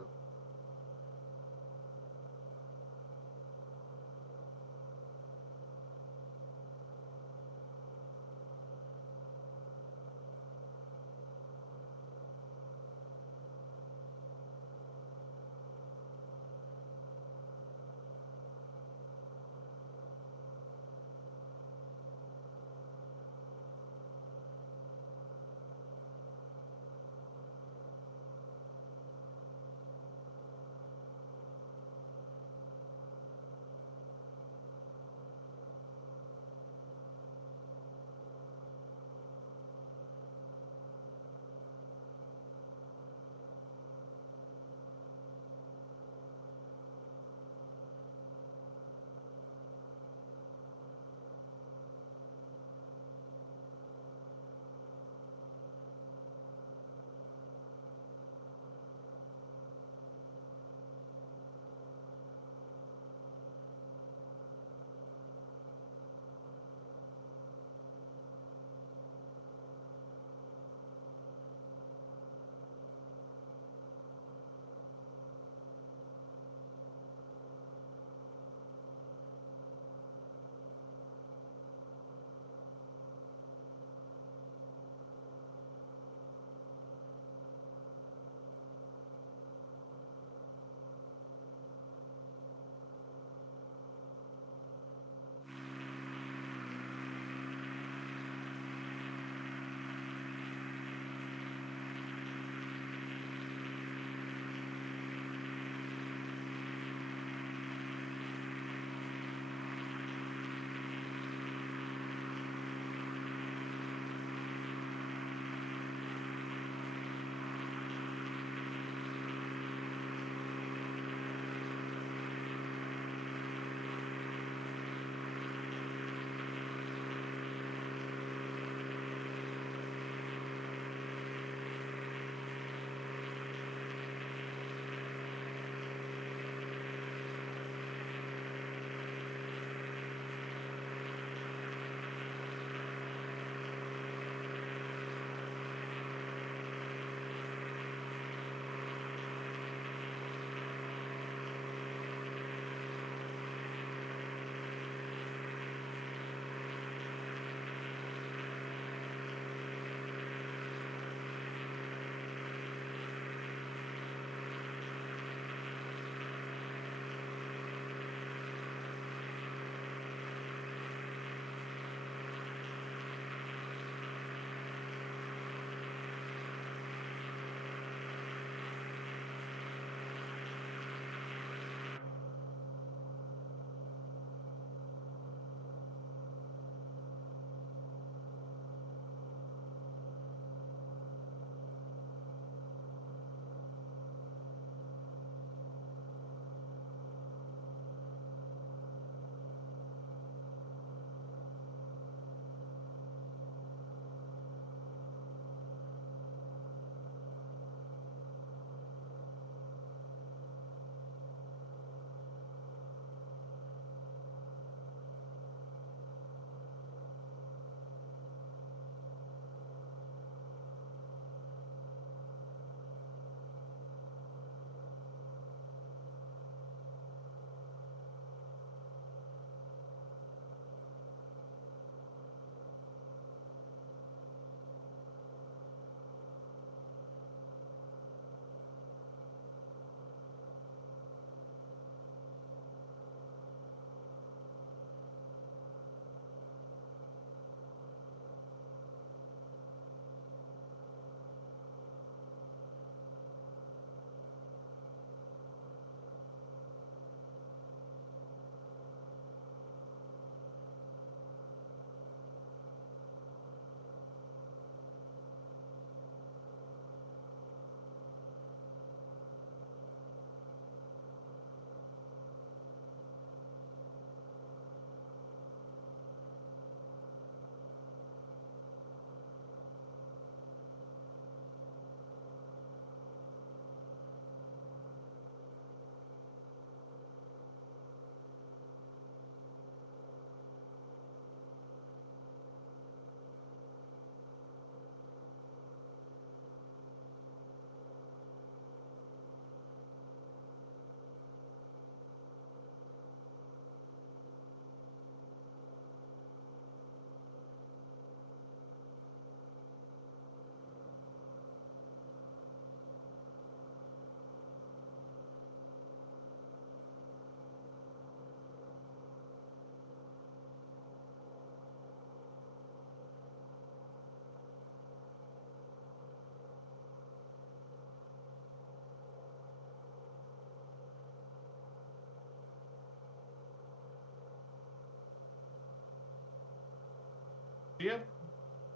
Yeah,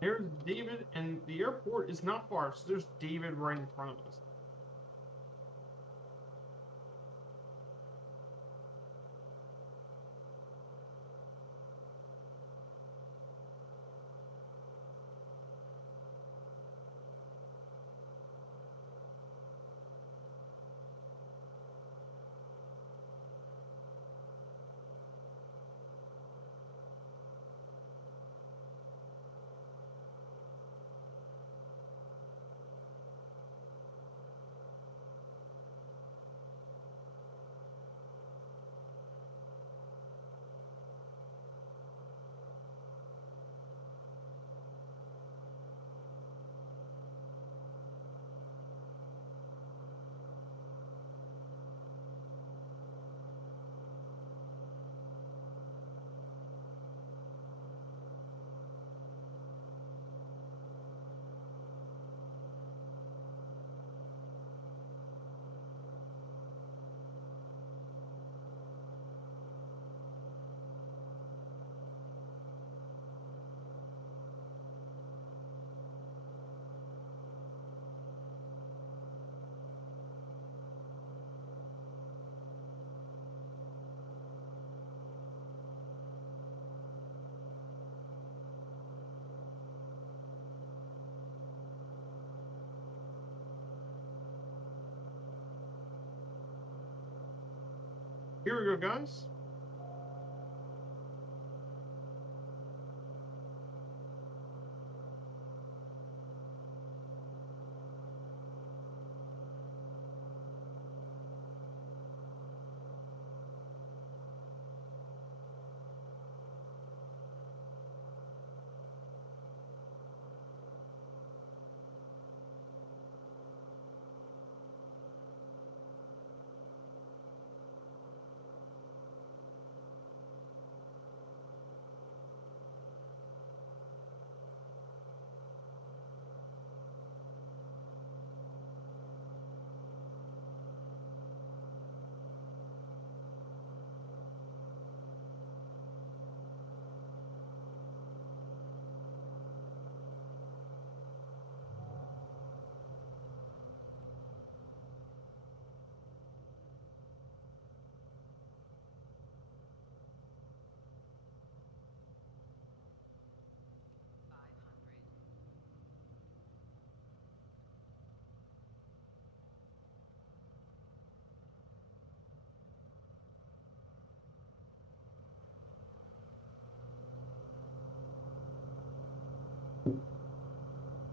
there's David, and the airport is not far, so there's David right in front of us. Here we go, guys.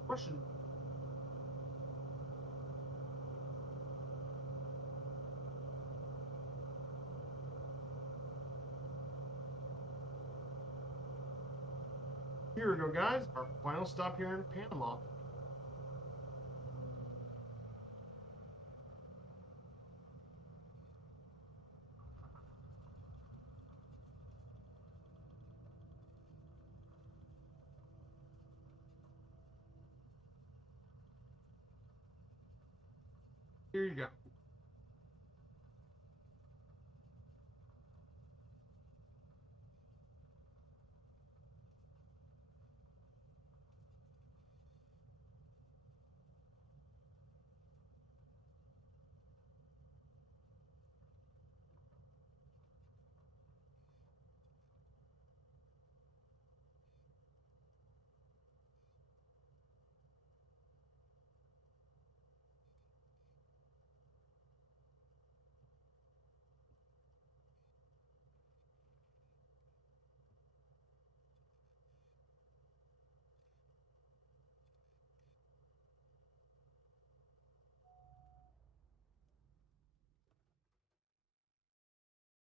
Question. Here we go, guys. Our final stop here in Panama. Here you go.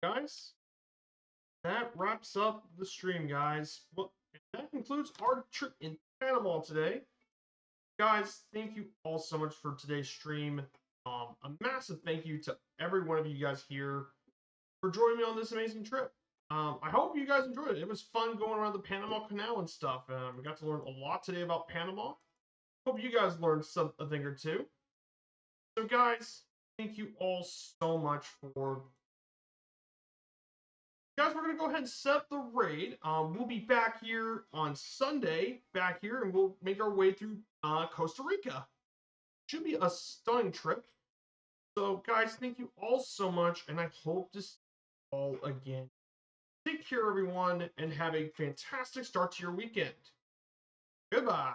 Guys, that wraps up the stream, guys. Well, that concludes our trip in Panama today. Guys, thank you all so much for today's stream. A massive thank you to every one of you guys here for joining me on this amazing trip. I hope you guys enjoyed it. It was fun going around the Panama Canal and stuff. We got to learn a lot today about Panama. Hope you guys learned a thing or two. So, guys, thank you all so much for Guys, we're going to go ahead and set up the raid. We'll be back here on Sunday, and we'll make our way through Costa Rica. Should be a stunning trip. So, guys, thank you all so much, and I hope to see you all again. Take care, everyone, and have a fantastic start to your weekend. Goodbye.